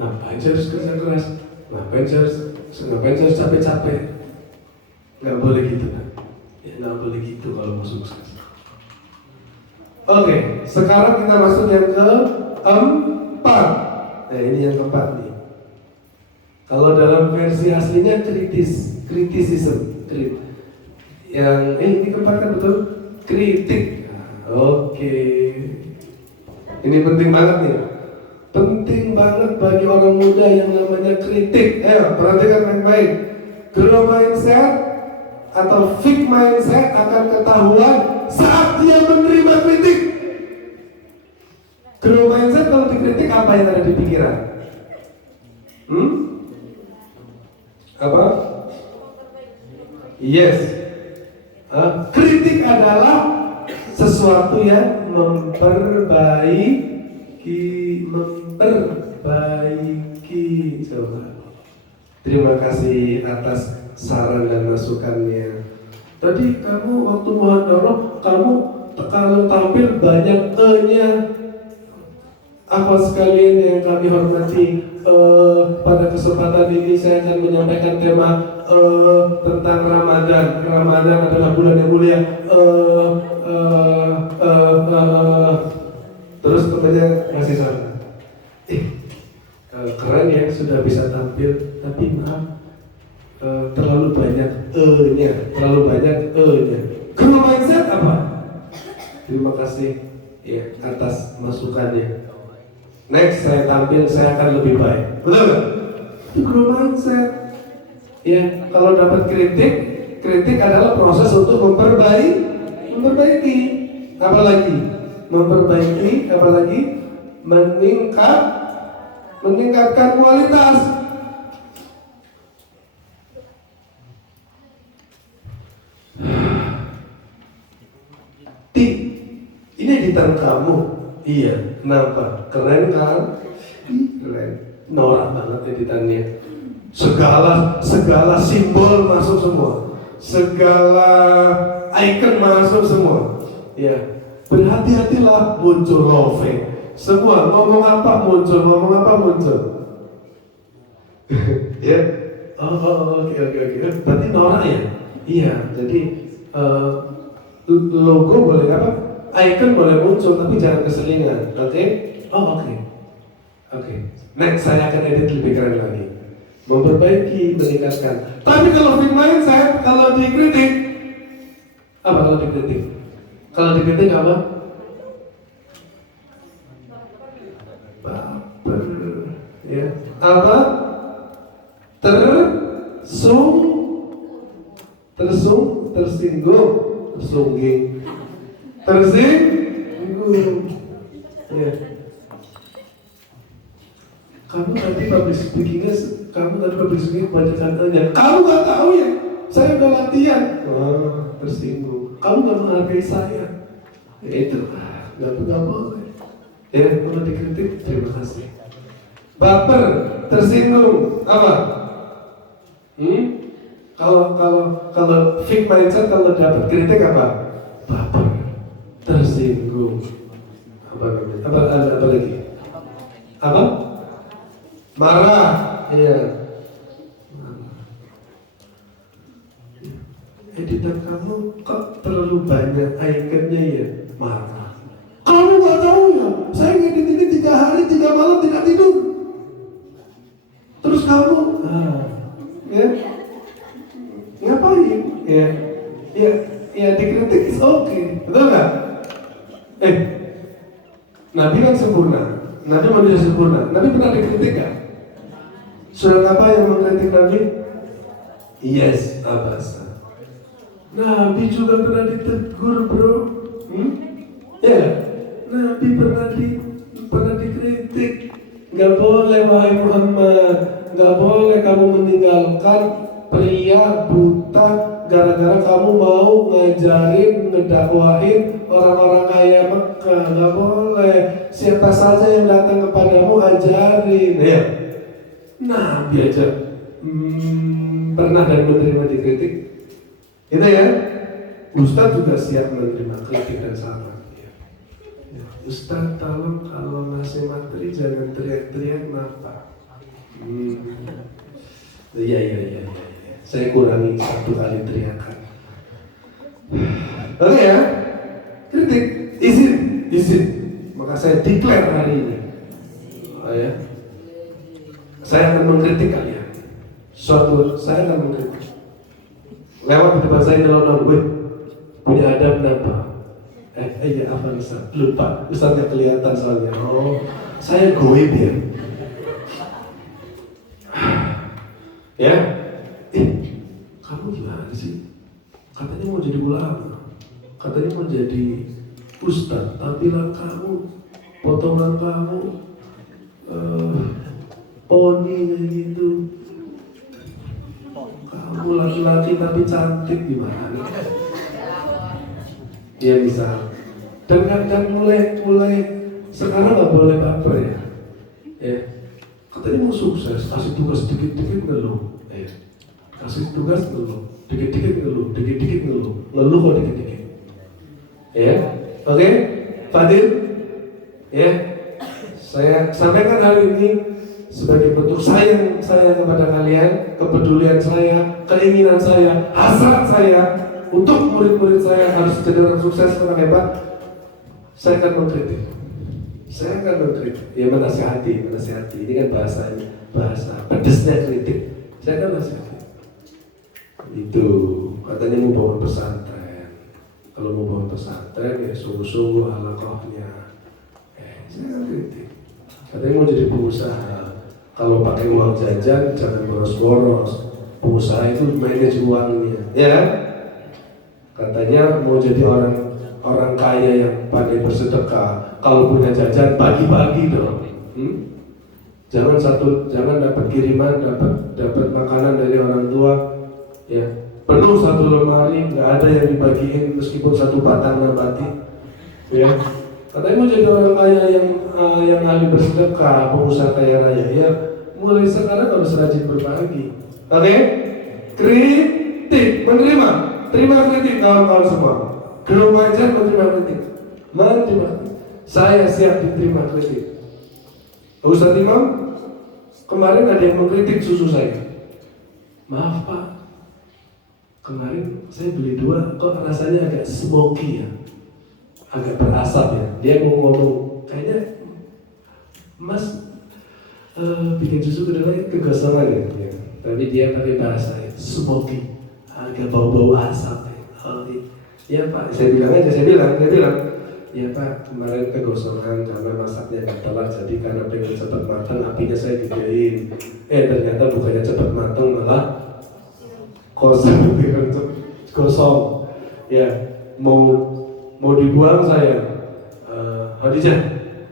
Ngapain saya harus kerja keras? Ngapain saya harus capek-capek? Nggak boleh gitu kan? Ya nggak boleh gitu kalau mau sukses. Oke, sekarang kita masuk yang keempat. Nah ini yang keempat nih. Kalau dalam versi aslinya kritisism. Yang ini keempat kan betul? Kritik. Oke. Ini penting banget nih. Penting banget bagi orang muda yang namanya kritik. Perhatikan baik-baik. Growth mindset atau fixed mindset akan ketahuan saat dia menerima kritik. Growth mindset kalau dikritik apa yang ada di pikiran? Apa? Yes. Kritik adalah sesuatu yang memperbaiki. Coba. Terima kasih atas saran dan masukannya. Tadi kamu waktu muhadharah kamu kalau tampil banyak E-nya. Apa sekalian yang kami hormati, pada kesempatan ini saya akan menyampaikan tema tentang Ramadan. Ramadan adalah bulan yang mulia. Terus kemudian masih saran. Keren ya sudah bisa tampil, tapi maaf terlalu banyak E-nya. Growth mindset apa? Terima kasih ya atas masukannya. Next saya tampil, saya akan lebih baik. Betul nggak? Itu growth mindset. Ya, kalau dapat kritik adalah proses untuk memperbaiki. Apalagi meningkatkan kualitas. Ini editan kamu. Iya, kenapa? Keren kan? Keren. Norak banget editannya. Segala simbol masuk semua. Segala icon masuk semua. Ya, berhati-hatilah muncul love. Semua ngomong apa muncul, ngomong apa muncul. Ya, oke. Berarti norak ya? Iya. Jadi logo boleh apa? Icon boleh muncul, tapi jangan keselingan. Oke? Oke. Next saya akan edit lebih keren lagi. Memperbaiki, meningkatkan. Tapi kalau film lain saya kalau dikritik apa kalau dikritik? Kalau dikritik apa? Baper. Ya. Apa? Tersinggung, ya. Kamu tadi public speakingnya banyak katanya. Kamu nggak tahu ya? Saya udah latihan. Tersinggung. Kamu nggak menghargai saya. Ya itu, nggak boleh. Ya, kalau dikritik terima kasih. Baper, tersinggung, apa? Kalau fixed mindset kalau dapat kritik apa? Baper, tersinggung, apa lagi? Apa? Marah, iya. Editan kamu kok terlalu banyak ikonnya ya? Marah. Kamu nggak tahu ya? Saya ngedit ini 3 hari 3 malam tidak tidur. Terus kamu, ya? Ngapain? Ya dikritik is okay, betul nggak? Nabi kan sempurna, Nabi manusia sempurna. Nabi pernah dikritik nggak? Surat apa yang mengkritik Nabi? Yes, Abasa. Nabi juga pernah ditegur, bro. Ya, Nabi pernah dikritik. Nggak boleh wahai Muhammad, nggak boleh kamu meninggalkan pria buta gara-gara kamu mau ngajarin, ngedakwahin orang-orang kaya Mekah. Nggak boleh. Siapa saja yang datang kepadamu ajarin. Ya, Nabi aja pernah dan menerima dikritik. Itu ya. Ustaz juga siap menerima kritik dan saran. Ustaz, tolong kalau ngasih materi jangan teriak-teriak, kenapa? Iya. Saya kurangi 1 kali teriakan. Oke ya, kritik, izin. Maka saya declare hari ini. Ya. Saya akan mengkritik kalian. Saya akan mengkritik. Lewat di depan saya dalam punya adab kenapa? Iya apa Ustaz? Lupa, Ustaz gak kelihatan soalnya. Saya goib ya. Ya? Kamu gimana sih? Katanya mau jadi ulama, katanya mau jadi ustaz, tampilan kamu, potongan kamu, poni kayak gitu. Kamu laki-laki tapi cantik gimana? Ya bisa. Dan mulai sekarang nggak boleh baper ya. Ya. Katanya mau sukses, kasih tugas dikit-dikit ngeluh. Kasih tugas ngeluh, dikit-dikit ngeluh, ngeluh kok dikit-dikit. Ya, oke, Fadil. Ya, saya sampaikan hari ini sebagai bentuk sayang saya kepada kalian, kepedulian saya, keinginan saya, hasrat saya untuk murid-murid saya harus jadi orang sukses, orang hebat. Saya akan mengkritik. Ya menasihati. Ini kan bahasa pedesnya kritik. Saya akan nasihati. Itu katanya mau bangun pesantren. Kalau mau bangun pesantren ya sungguh-sungguh halaqahnya. Saya akan kritik. Katanya mau jadi pengusaha. Kalau pakai uang jajan jangan boros-boros. Pengusaha itu manage uangnya, ya. Katanya mau jadi orang kaya yang pandai bersedekah. Kalau punya jajan bagi-bagi dong. Jangan dapat kiriman, dapat makanan dari orang tua, ya. Penuh 1 lemari, nggak ada yang dibagiin meskipun 1 batang nabati, ya. Katanya mau jadi orang kaya yang ahli bersedekah, pengusaha kaya raya, ya. Mulai sekarang harus rajin berbagi. Oke? Kritik, terima kritik kawan-kawan semua. Belum aja menerima kritik. Saya siap diterima kritik. Ustaz Imam, kemarin ada yang mengkritik susu saya. Maaf Pak, kemarin saya beli 2, kok rasanya agak smoky ya, agak berasap ya. Dia mau ngomong, kayaknya Mas bikin susu kedelai kegosongan ya. Tapi dia pakai bahasa ya, smoky, agak bau-bau asap ya. Oh, iya Pak, saya bilang, ya Pak, kemarin kegosongan karena masaknya gak telat, jadi karena pengen cepat matang, apinya saya gedein. Ternyata bukannya cepat matang, malah kosong. Ya, mau dibuang saya. Hadijah,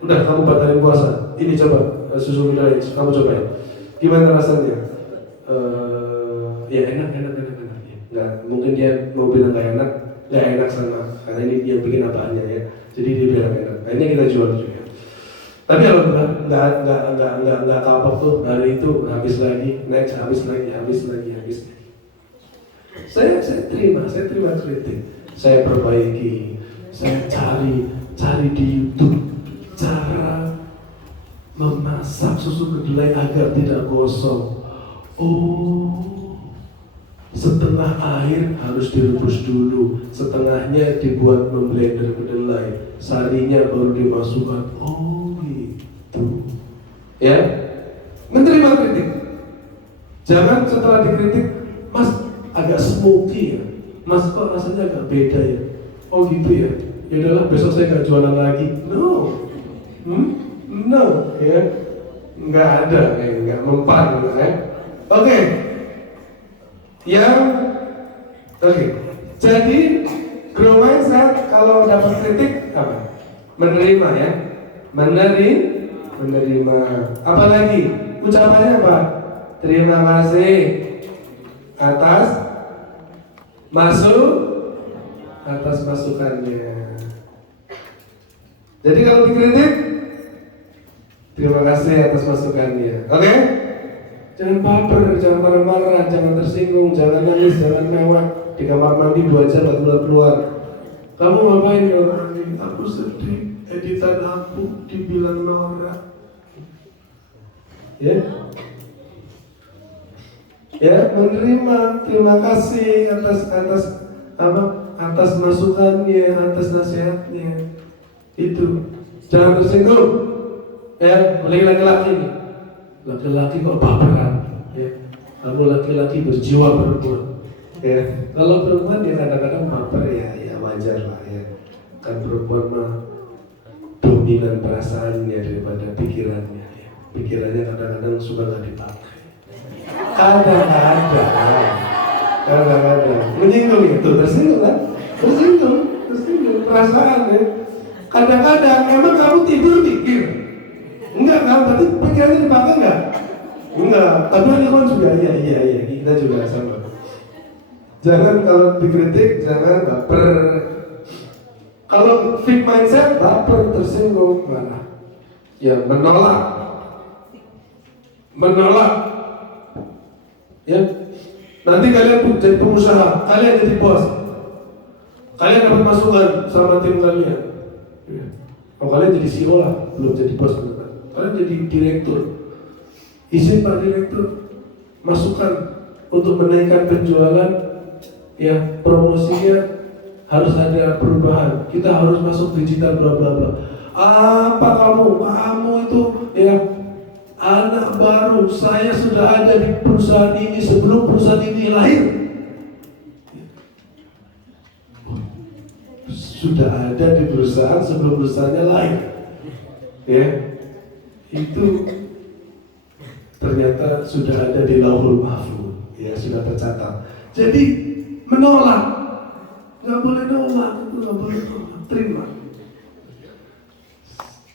udah kamu batalin puasa. Ini coba susu kedelai, kamu cobain. Gimana rasanya? Ya enak. Nggak, mungkin dia mau bilang nggak enak sama karena ini dia bikin apaannya ya. Jadi dia bilang enak. Akhirnya kita jual juga. Tapi kalau nggak kapok tuh, hari itu habis lagi, next habis lagi. Saya terima kritik, saya perbaiki, saya cari di YouTube cara memasak susu kedelai agar tidak gosong. Setengah air harus direbus dulu, setengahnya dibuat memblender kedelai, sarinya baru dimasukkan. Gitu. Ya, menerima kritik. Jangan setelah dikritik, Mas agak smoky ya, Mas kok rasanya agak beda ya. Gitu ya. Ya udahlah, besok saya nggak jualan lagi. No, ya, nggak ada, nggak mempan, ya. Oke. Jadi grow mindset kalau dapat kritik apa? Menerima ya, menerima. Apalagi ucapannya apa? Terima kasih atas masukannya. Jadi kalau dikritik, terima kasih atas masukannya. Oke? Jangan baper, jangan marah-marah, jangan tersinggung, jangan nangis, jangan mewah. Di kamar mandi 2 jam gak keluar. Kamu ngapain ya? Aku sedih, editan aku dibilang norak. Ya, menerima, terima kasih atas masukannya, atas nasihatnya. Itu. Jangan tersinggung. Ya, apalagi laki-laki nih. Laki-laki kok baperan, ya. Kamu laki-laki berjiwa perempuan, ya. Kalau perempuan ya kadang-kadang baper ya wajar lah ya. Kan perempuan mah dominan perasaannya daripada pikirannya. Ya. Pikirannya kadang-kadang suka nggak dipakai. Kadang-kadang menyinggung itu, tersinggung kan? Tersinggung perasaan ya. Kadang-kadang emang kamu tidur mikir. Enggak kan, berarti pikirannya dipakai enggak? Enggak, tapi kan juga iya, kita juga sama. Jangan kalau dikritik, jangan baper. Kalau fixed mindset, baper, tersinggung, marah. Ya, menolak. Ya, nanti kalian jadi pengusaha, kalian jadi bos. Kalian dapat masukan sama tim kalian. Ya. Kalau kalian jadi CEO lah, belum jadi bos. Kalian jadi direktur, izin Pak Direktur, masukan untuk menaikkan penjualan, ya promosinya harus ada perubahan. Kita harus masuk digital, bla bla bla. Apa kamu itu ya anak baru. Saya sudah ada di perusahaan ini sebelum perusahaan ini lahir. Sudah ada di perusahaan sebelum perusahaannya lahir, ya. Itu ternyata sudah ada di Lauhul Mahfuz, ya sudah tercatat. Jadi menolak, nggak boleh nolak, terima.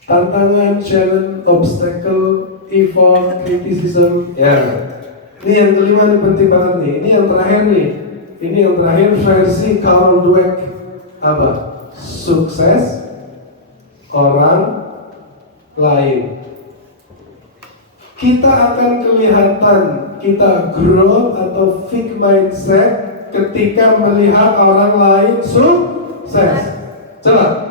Tantangan, challenge, obstacle, effort, criticism, ya. Ini yang kelima nih penting banget nih. Ini yang terakhir nih. Ini yang terakhir versi Carol Dweck. Apa? Sukses orang lain. Kita akan kelihatan kita growth atau fixed mindset ketika melihat orang lain sukses. Coba.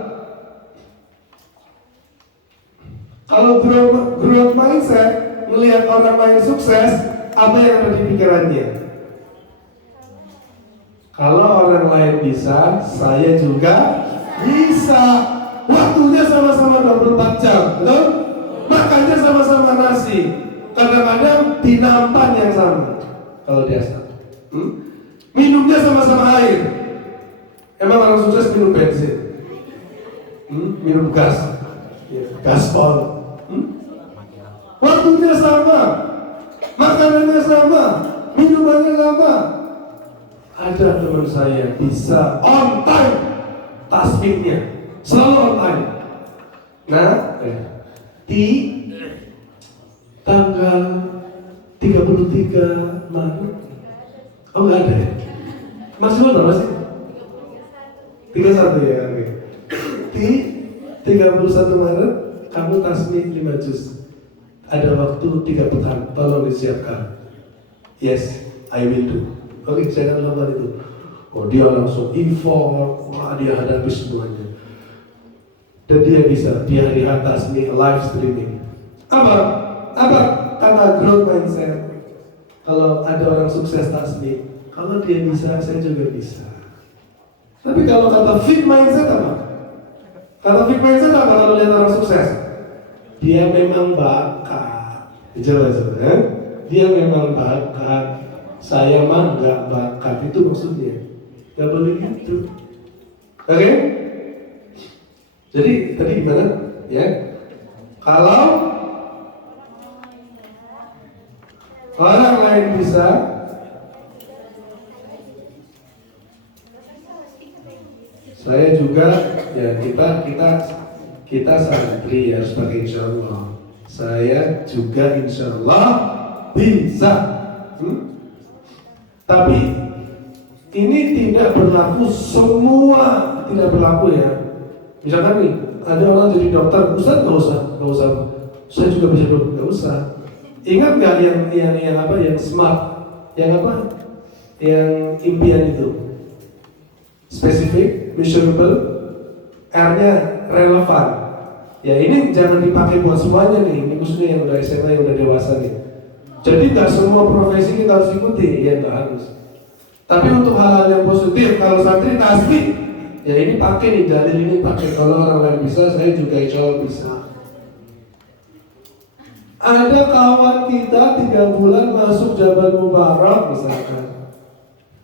Kalau growth mindset, melihat orang lain sukses, apa yang ada di pikirannya? Kalau orang lain bisa, saya juga bisa. Waktunya sama-sama 24 jam, betul? Makannya sama-sama nasi. Kadang-kadang di nampan yang sama. Kalau dia sama. Minumnya sama-sama air. Emang orang sukses minum bensin? Minum gas? Gaspol. Waktunya sama, makanannya sama, minumannya sama. Ada teman saya bisa on time tasbihnya, selalu on time. Nah, di tanggal 33 Maret, oh nggak ada ya? Masih berapa sih? 31 ya, oke. Di 31 Maret kamu tasbih 5 juz. Ada waktu 3 pekan, tolong disiapkan. Yes, I will do. Oke, saya akan lakukan itu. Oh, dia langsung info, wah dia hadapi semuanya. Dan dia bisa, dia di atas nih live streaming. Apa kata growth mindset? Kalau ada orang sukses tasbih, kalau dia bisa, saya juga bisa. Tapi kalau kata fit mindset apa? Kata fit mindset apa kalau lihat orang sukses? Dia memang bakat. Coba. Dia memang bakat. Saya mah nggak bakat, itu maksudnya. Nggak boleh gitu. Oke? Jadi tadi gimana? Ya. Kalau orang lain bisa, saya juga ya kita santri ya harus pakai insya Allah. Saya juga insya Allah bisa. Tapi ini tidak berlaku semua, tidak berlaku ya. Misalkan nih, ada orang jadi dokter, Ustaz nggak usah. Saya juga bisa dokter, nggak usah. Ingat nggak yang apa? Yang smart, yang apa? Yang impian itu, spesifik, measurable, R-nya relevan. Ya ini jangan dipakai buat semuanya nih. Ini khususnya yang udah SMA, yang udah dewasa nih. Jadi nggak semua profesi kita harus ikuti, ya nggak harus. Tapi untuk hal-hal yang positif, kalau santri tasbih, ya ini pakai nih, dalil ini pakai. Kalau orang lain bisa, saya juga insya Allah bisa. Ada kawan kita 3 bulan masuk Jabal Mubarak misalkan,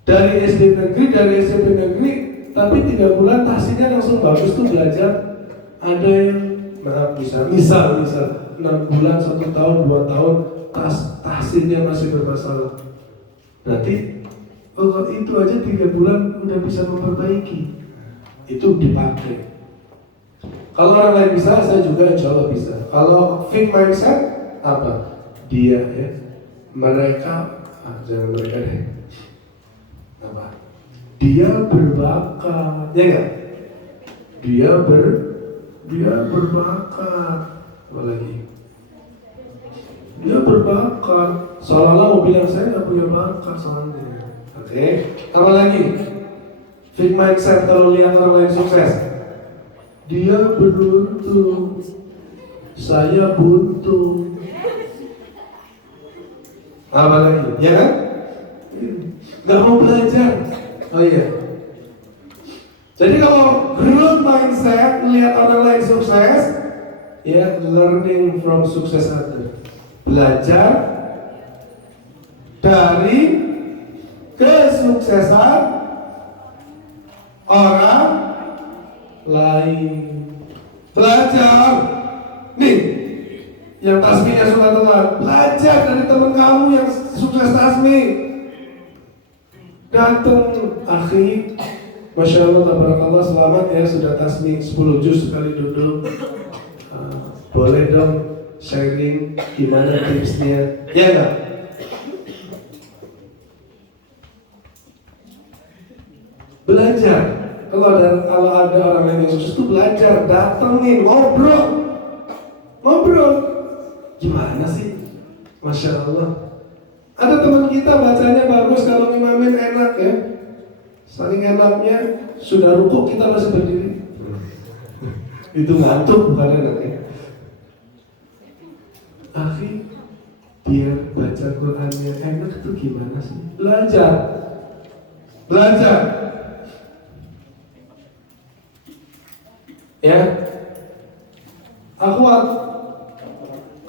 dari SD negeri, dari SMP negeri, tapi 3 bulan tahsilnya langsung bagus tuh belajar. Ada yang misal 6 bulan, 1 tahun, 2 tahun tahsilnya masih bermasalah. Berarti itu aja 3 bulan udah bisa memperbaiki. Itu dipakai. Kalau orang lain bisa, saya juga insya Allah bisa. Kalau fit mindset apa? Dia ya, mereka, jangan mereka deh. Apa? Dia berbakat, ya nggak? Dia berbakat. Apa lagi? Dia berbakat. Seolah-olah mau bilang saya nggak punya bakat soalnya. Oke. Apa lagi? Fit mindset kalau lihat orang lain sukses. Dia beruntung. Saya buntu. Apa lagi? Ya kan? Gak mau belajar. Oh iya. Jadi kalau growth mindset melihat orang lain sukses, ya learning from success other. Belajar dari kesuksesan orang lain. Belajar. Nih, yang tasbihnya suka teman, belajar dari teman kamu yang sukses tasbih. Datang, akhi, Masya Allah, tabarakallah, selamat ya sudah tasbih 10 juz sekali duduk. Boleh dong sharing gimana tipsnya, ya nggak? Belajar. Kalau ada orang lain yang sukses itu belajar, datengin, ngobrol. Gimana sih? Masya Allah. Ada teman kita bacanya bagus, kalau ngimamin enak ya. Saking enaknya, sudah rukuk kita masih berdiri. Itu ngantuk bukan enak ya. Akhi, dia baca Qurannya enak itu gimana sih? Belajar. Ya, akhwat,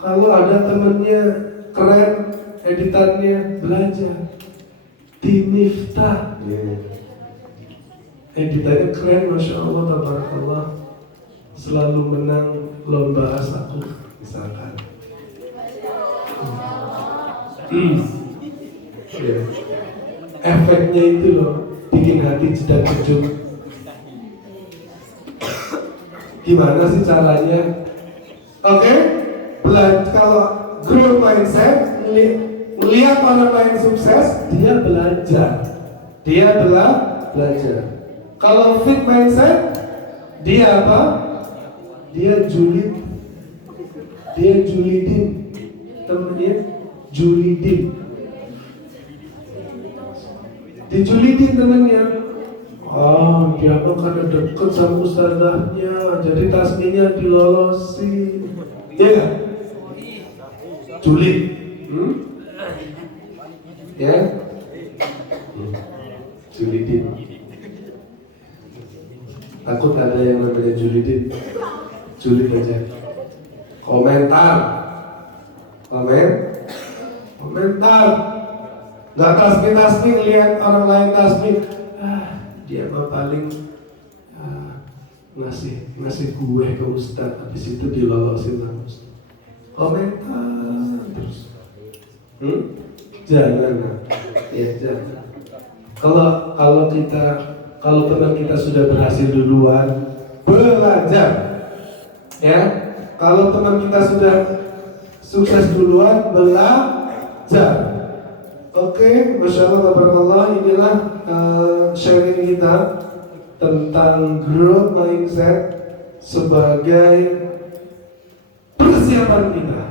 kalau ada temennya keren editannya, belajar di Miftah. Editannya keren, masya Allah, tabarakallah, selalu menang lomba asaku misalkan. Ya. Efeknya itu loh, bikin hati jedar kejut. Gimana sih caranya? Oke, kalau growth mindset, melihat orang lain sukses, dia belajar. Kalau fit mindset, dia apa? Dia julidin temennya, dijulidin temennya. Dia mah karena deket sama ustazahnya, jadi tasbihnya dilolosin. Iya gak? Julid. Ya? Julidin. Takut ada yang namanya julidin. Julid aja. Komentar. Gak tasbih lihat orang lain tasbih. Dia mah paling ngasih kue ke ustaz, habis itu dilolosin sama ustaz. Komentar terus. Jangan. Kalau teman kita sudah berhasil duluan, belajar. Ya, kalau teman kita sudah sukses duluan, belajar. Oke, masya Allah, tabarakallah, inilah sharing kita tentang growth mindset sebagai persiapan kita,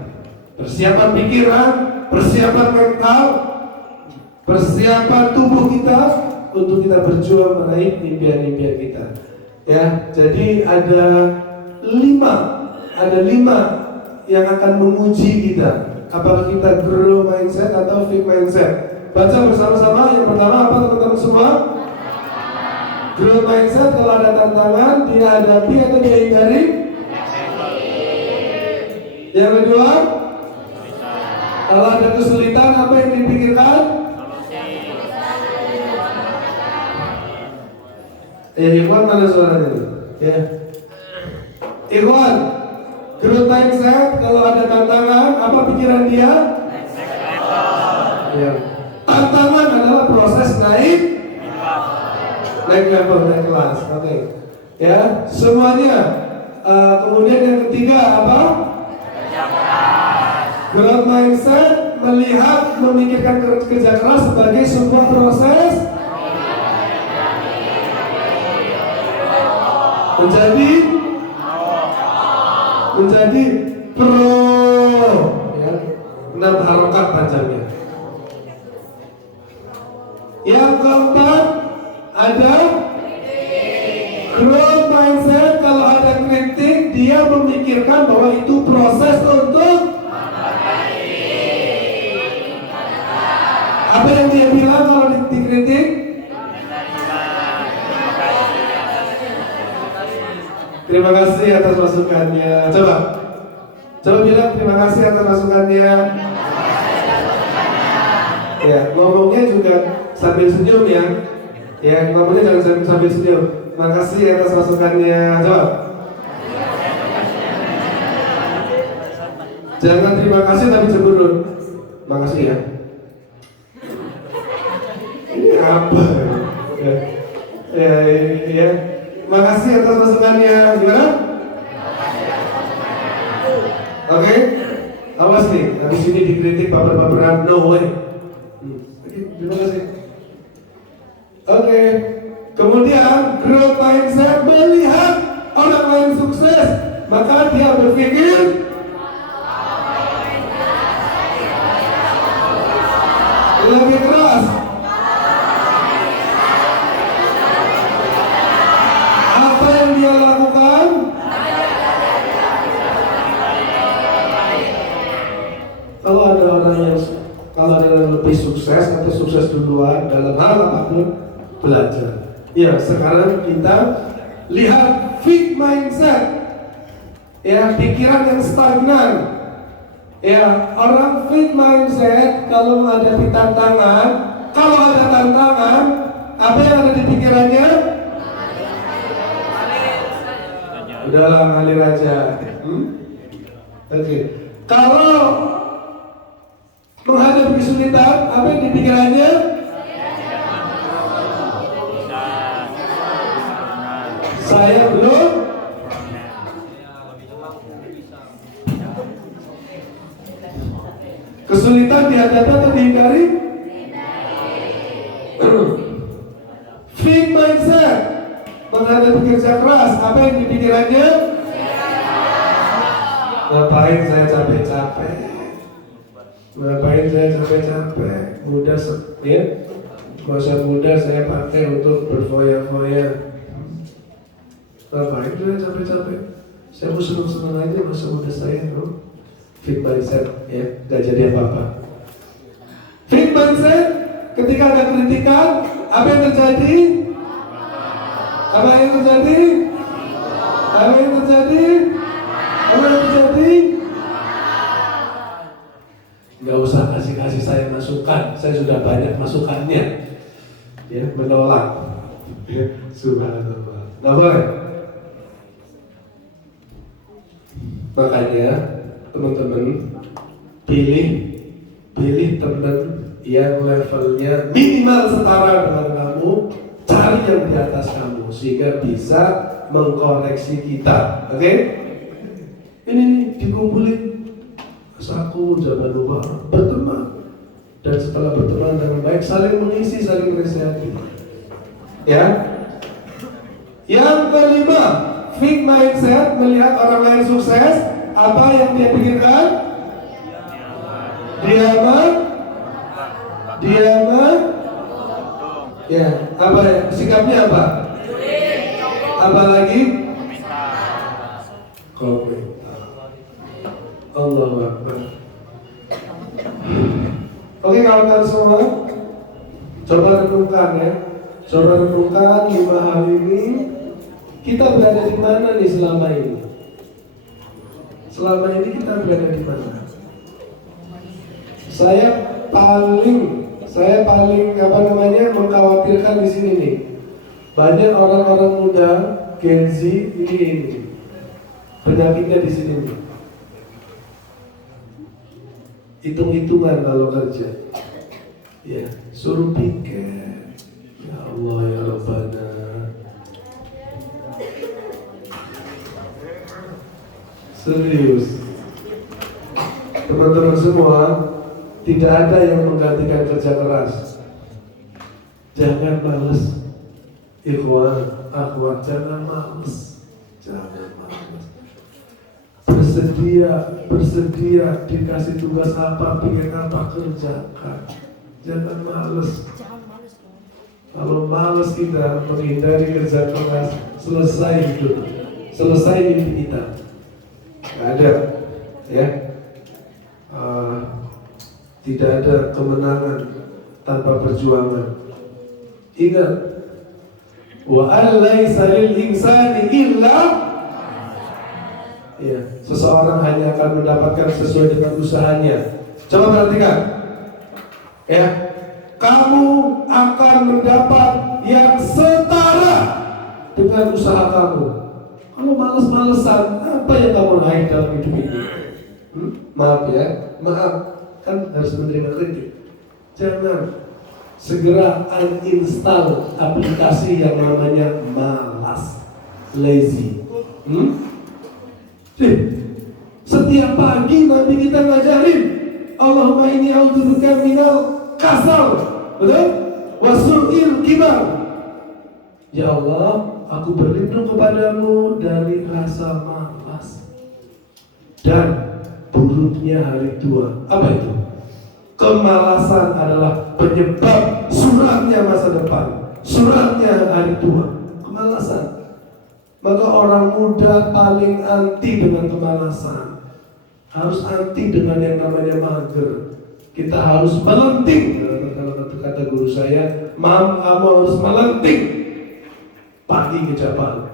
persiapan pikiran, persiapan mental, persiapan tubuh kita untuk kita berjuang meraih impian-impian kita. Ya, jadi ada lima yang akan menguji kita. Apakah kita grow mindset atau fit mindset? Baca bersama-sama. Yang pertama apa teman-teman semua? Grow mindset, kalau ada tantangan dihadapi atau dihindari. Yang kedua, kalau ada kesulitan apa yang dipikirkan? Ikhwan mana suaranya? Ya. Ikhwan, growth mindset, kalau ada tantangan, apa pikiran dia? Ya. Tantangan adalah proses naik level, naik kelas. Oke. Ya, semuanya. Kemudian yang ketiga apa? Growth mindset memikirkan kerja keras sebagai sebuah proses menjadi pro, ya, 6 harokat panjangnya. Yang keempat ada growth mindset, kalau ada kritik dia memikirkan bahwa itu proses untuk apa yang dia bilang kalau dikritik. Terima kasih atas masukannya. Coba bilang terima kasih atas masukannya. Ya, ngomongnya juga sambil senyum ya. Ya, ngomongnya jangan sambil senyum. Terima kasih atas masukannya. Coba. Jangan terima kasih tapi cemberut. Makasih ya. Ini apa? Ya. Makasih atas masukannya. Gimana? Oke. Awas nih, habis ini dikritik baper-baperan. No way. Oke, terima kasih. Oke. Kemudian growth mindset, melihat orang lain sukses, maka dia berpikir lebih keras. Apa yang dia lakukan duluan dalam hal apapun belajar. Ya, sekarang kita lihat fixed mindset. Ya, pikiran yang stagnan. Ya, orang fixed mindset kalau menghadapi tantangan, kalau ada tantangan, apa yang ada di pikirannya? Udahlah, ngalir aja. Oke. Kalau menghadapi kesulitan, apa yang di pikirannya? Saya belum. Kesulitan dihadapi atau dihindari? Fixed mindset menghadapi kerja keras, apa yang di pikirannya? Ngapain saya capek-capek? Ngapain saya capek-capek? Mudah ya? Masa muda saya pakai untuk berfoya-foya. Ngapain saya capek-capek? Saya mau senang-senang aja masa muda saya, no? Fixed mindset, ya, gak jadi apa-apa. Fixed mindset, ketika ada kritikan, apa yang terjadi? Apa yang terjadi? Apa yang terjadi? Apa yang terjadi? Gak usah kasih saya masukan, saya sudah banyak masukannya. Ya, menolak. Ya, subhanallah. Gak boleh. Makanya teman-teman pilih teman yang levelnya minimal setara dengan kamu, cari yang di atas kamu sehingga bisa mengkoreksi kita. Oke? Ini nih dikumpulin. Aku zaman dulu berteman, dan setelah berteman dengan baik saling mengisi, saling menasihati. Ya. Yang kelima, fixed mindset melihat orang lain sukses, apa yang dia pikirkan? Diaman. Ya, apa ya? Sikapnya apa? Apa lagi? Komentar. Allahu Akbar. Oke kawan-kawan semua, coba renungkan ya. Coba renungkan 5 hal ini. Kita berada di mana nih selama ini? Selama ini kita berada di mana? Saya paling mengkhawatirkan di sini nih. Banyak orang-orang muda Gen Z ini penyakitnya di sini nih. Hitung-hitungan kalau kerja. Ya, suruh piket. Ya Allah ya Rabbana. Serius. Teman-teman semua, tidak ada yang menggantikan kerja keras. Jangan malas. Ikhwan, akhwat, jangan malas. Jangan malas. Bersedia dikasih tugas apa, pengen apa, kerjakan. Jangan malas. Kalau malas kita menghindari kerja keras, selesai hidup, selesai mimpi kita. Gak ada, ya. Tidak ada kemenangan tanpa perjuangan. Ingat, wa alaysa lil insani illa. Ya, seseorang hanya akan mendapatkan sesuai dengan usahanya. Coba perhatikan, ya, kamu akan mendapat yang setara dengan usaha kamu. Kalau malas-malesan, apa yang kamu raih dalam hidup ini? Maaf ya, kan harus menerima kritik. Jangan segera uninstall aplikasi yang namanya malas, lazy. Setiap pagi Nabi kita ngajarin, Allahumma inni a'udzubika minal kasal, betul? Wasu'il kibar. Ya Allah, aku berlindung kepadamu dari rasa malas dan buruknya hari tua. Apa itu? Kemalasan adalah penyebab suramnya masa depan, suramnya hari tua. Kemalasan. Maka orang muda paling anti dengan kemalasan. Harus anti dengan yang namanya mager. Kita harus melenting. Kalau kata guru saya, kamu harus melenting. Pagi ke Japan,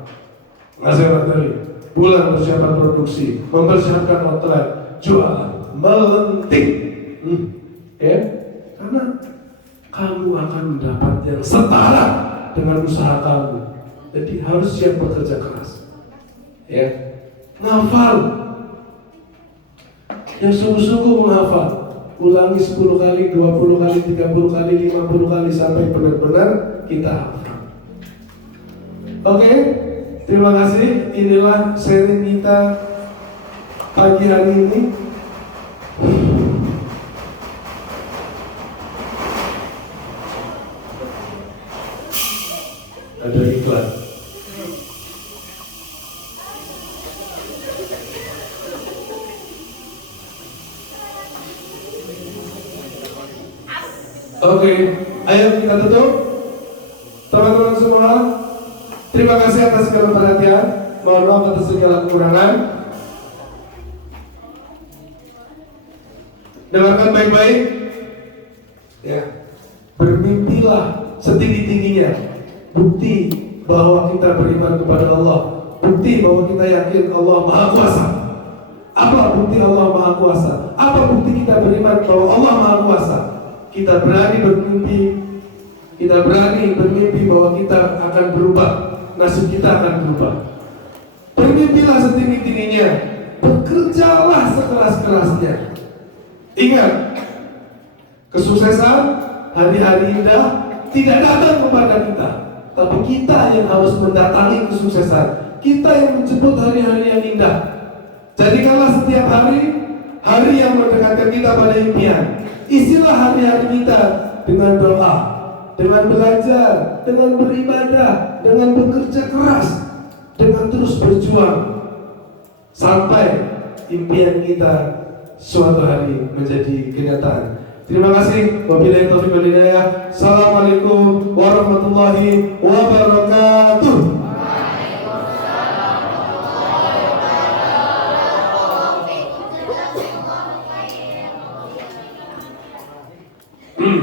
ngasih materi, bulan persiapan produksi, mempersiapkan outlet, jualan, melenting. Ya, karena kamu akan mendapat yang setara dengan usaha kamu. Jadi harus siap bekerja keras. Ya, ngafal. Yang sungguh-sungguh menghafal, ulangi 10 kali, 20 kali, 30 kali, 50 kali sampai benar-benar kita hafal. Oke, terima kasih. Inilah sharing kita pagi hari ini. Ada iklan. Oke, ayo kita tutup. Teman-teman semua, terima kasih atas segala perhatian. Mohon maaf atas segala kekurangan. Dengarkan baik-baik. Ya, bermimpilah setinggi-tingginya. Bukti bahwa kita beriman kepada Allah. Bukti bahwa kita yakin Allah Maha Kuasa. Apa bukti Allah Maha Kuasa? Apa bukti kita beriman bahwa Allah Maha Kuasa? Kita berani bermimpi. Kita berani bermimpi bahwa kita akan berubah. Nasib kita akan berubah. Bermimpilah setinggi-tingginya. Bekerjalah sekeras-kerasnya. Ingat, kesuksesan, hari-hari indah tidak datang kepada kita, tapi kita yang harus mendatangi kesuksesan. Kita yang menjemput hari-hari yang indah. Jadikanlah setiap hari yang mendekatkan kita pada impian. Isilah hari-hari kita dengan doa, dengan belajar, dengan beribadah, dengan bekerja keras, dengan terus berjuang sampai impian kita suatu hari menjadi kenyataan. Terima kasih. Wabillahi taufiq wal hidayah. Assalamualaikum warahmatullahi wabarakatuh.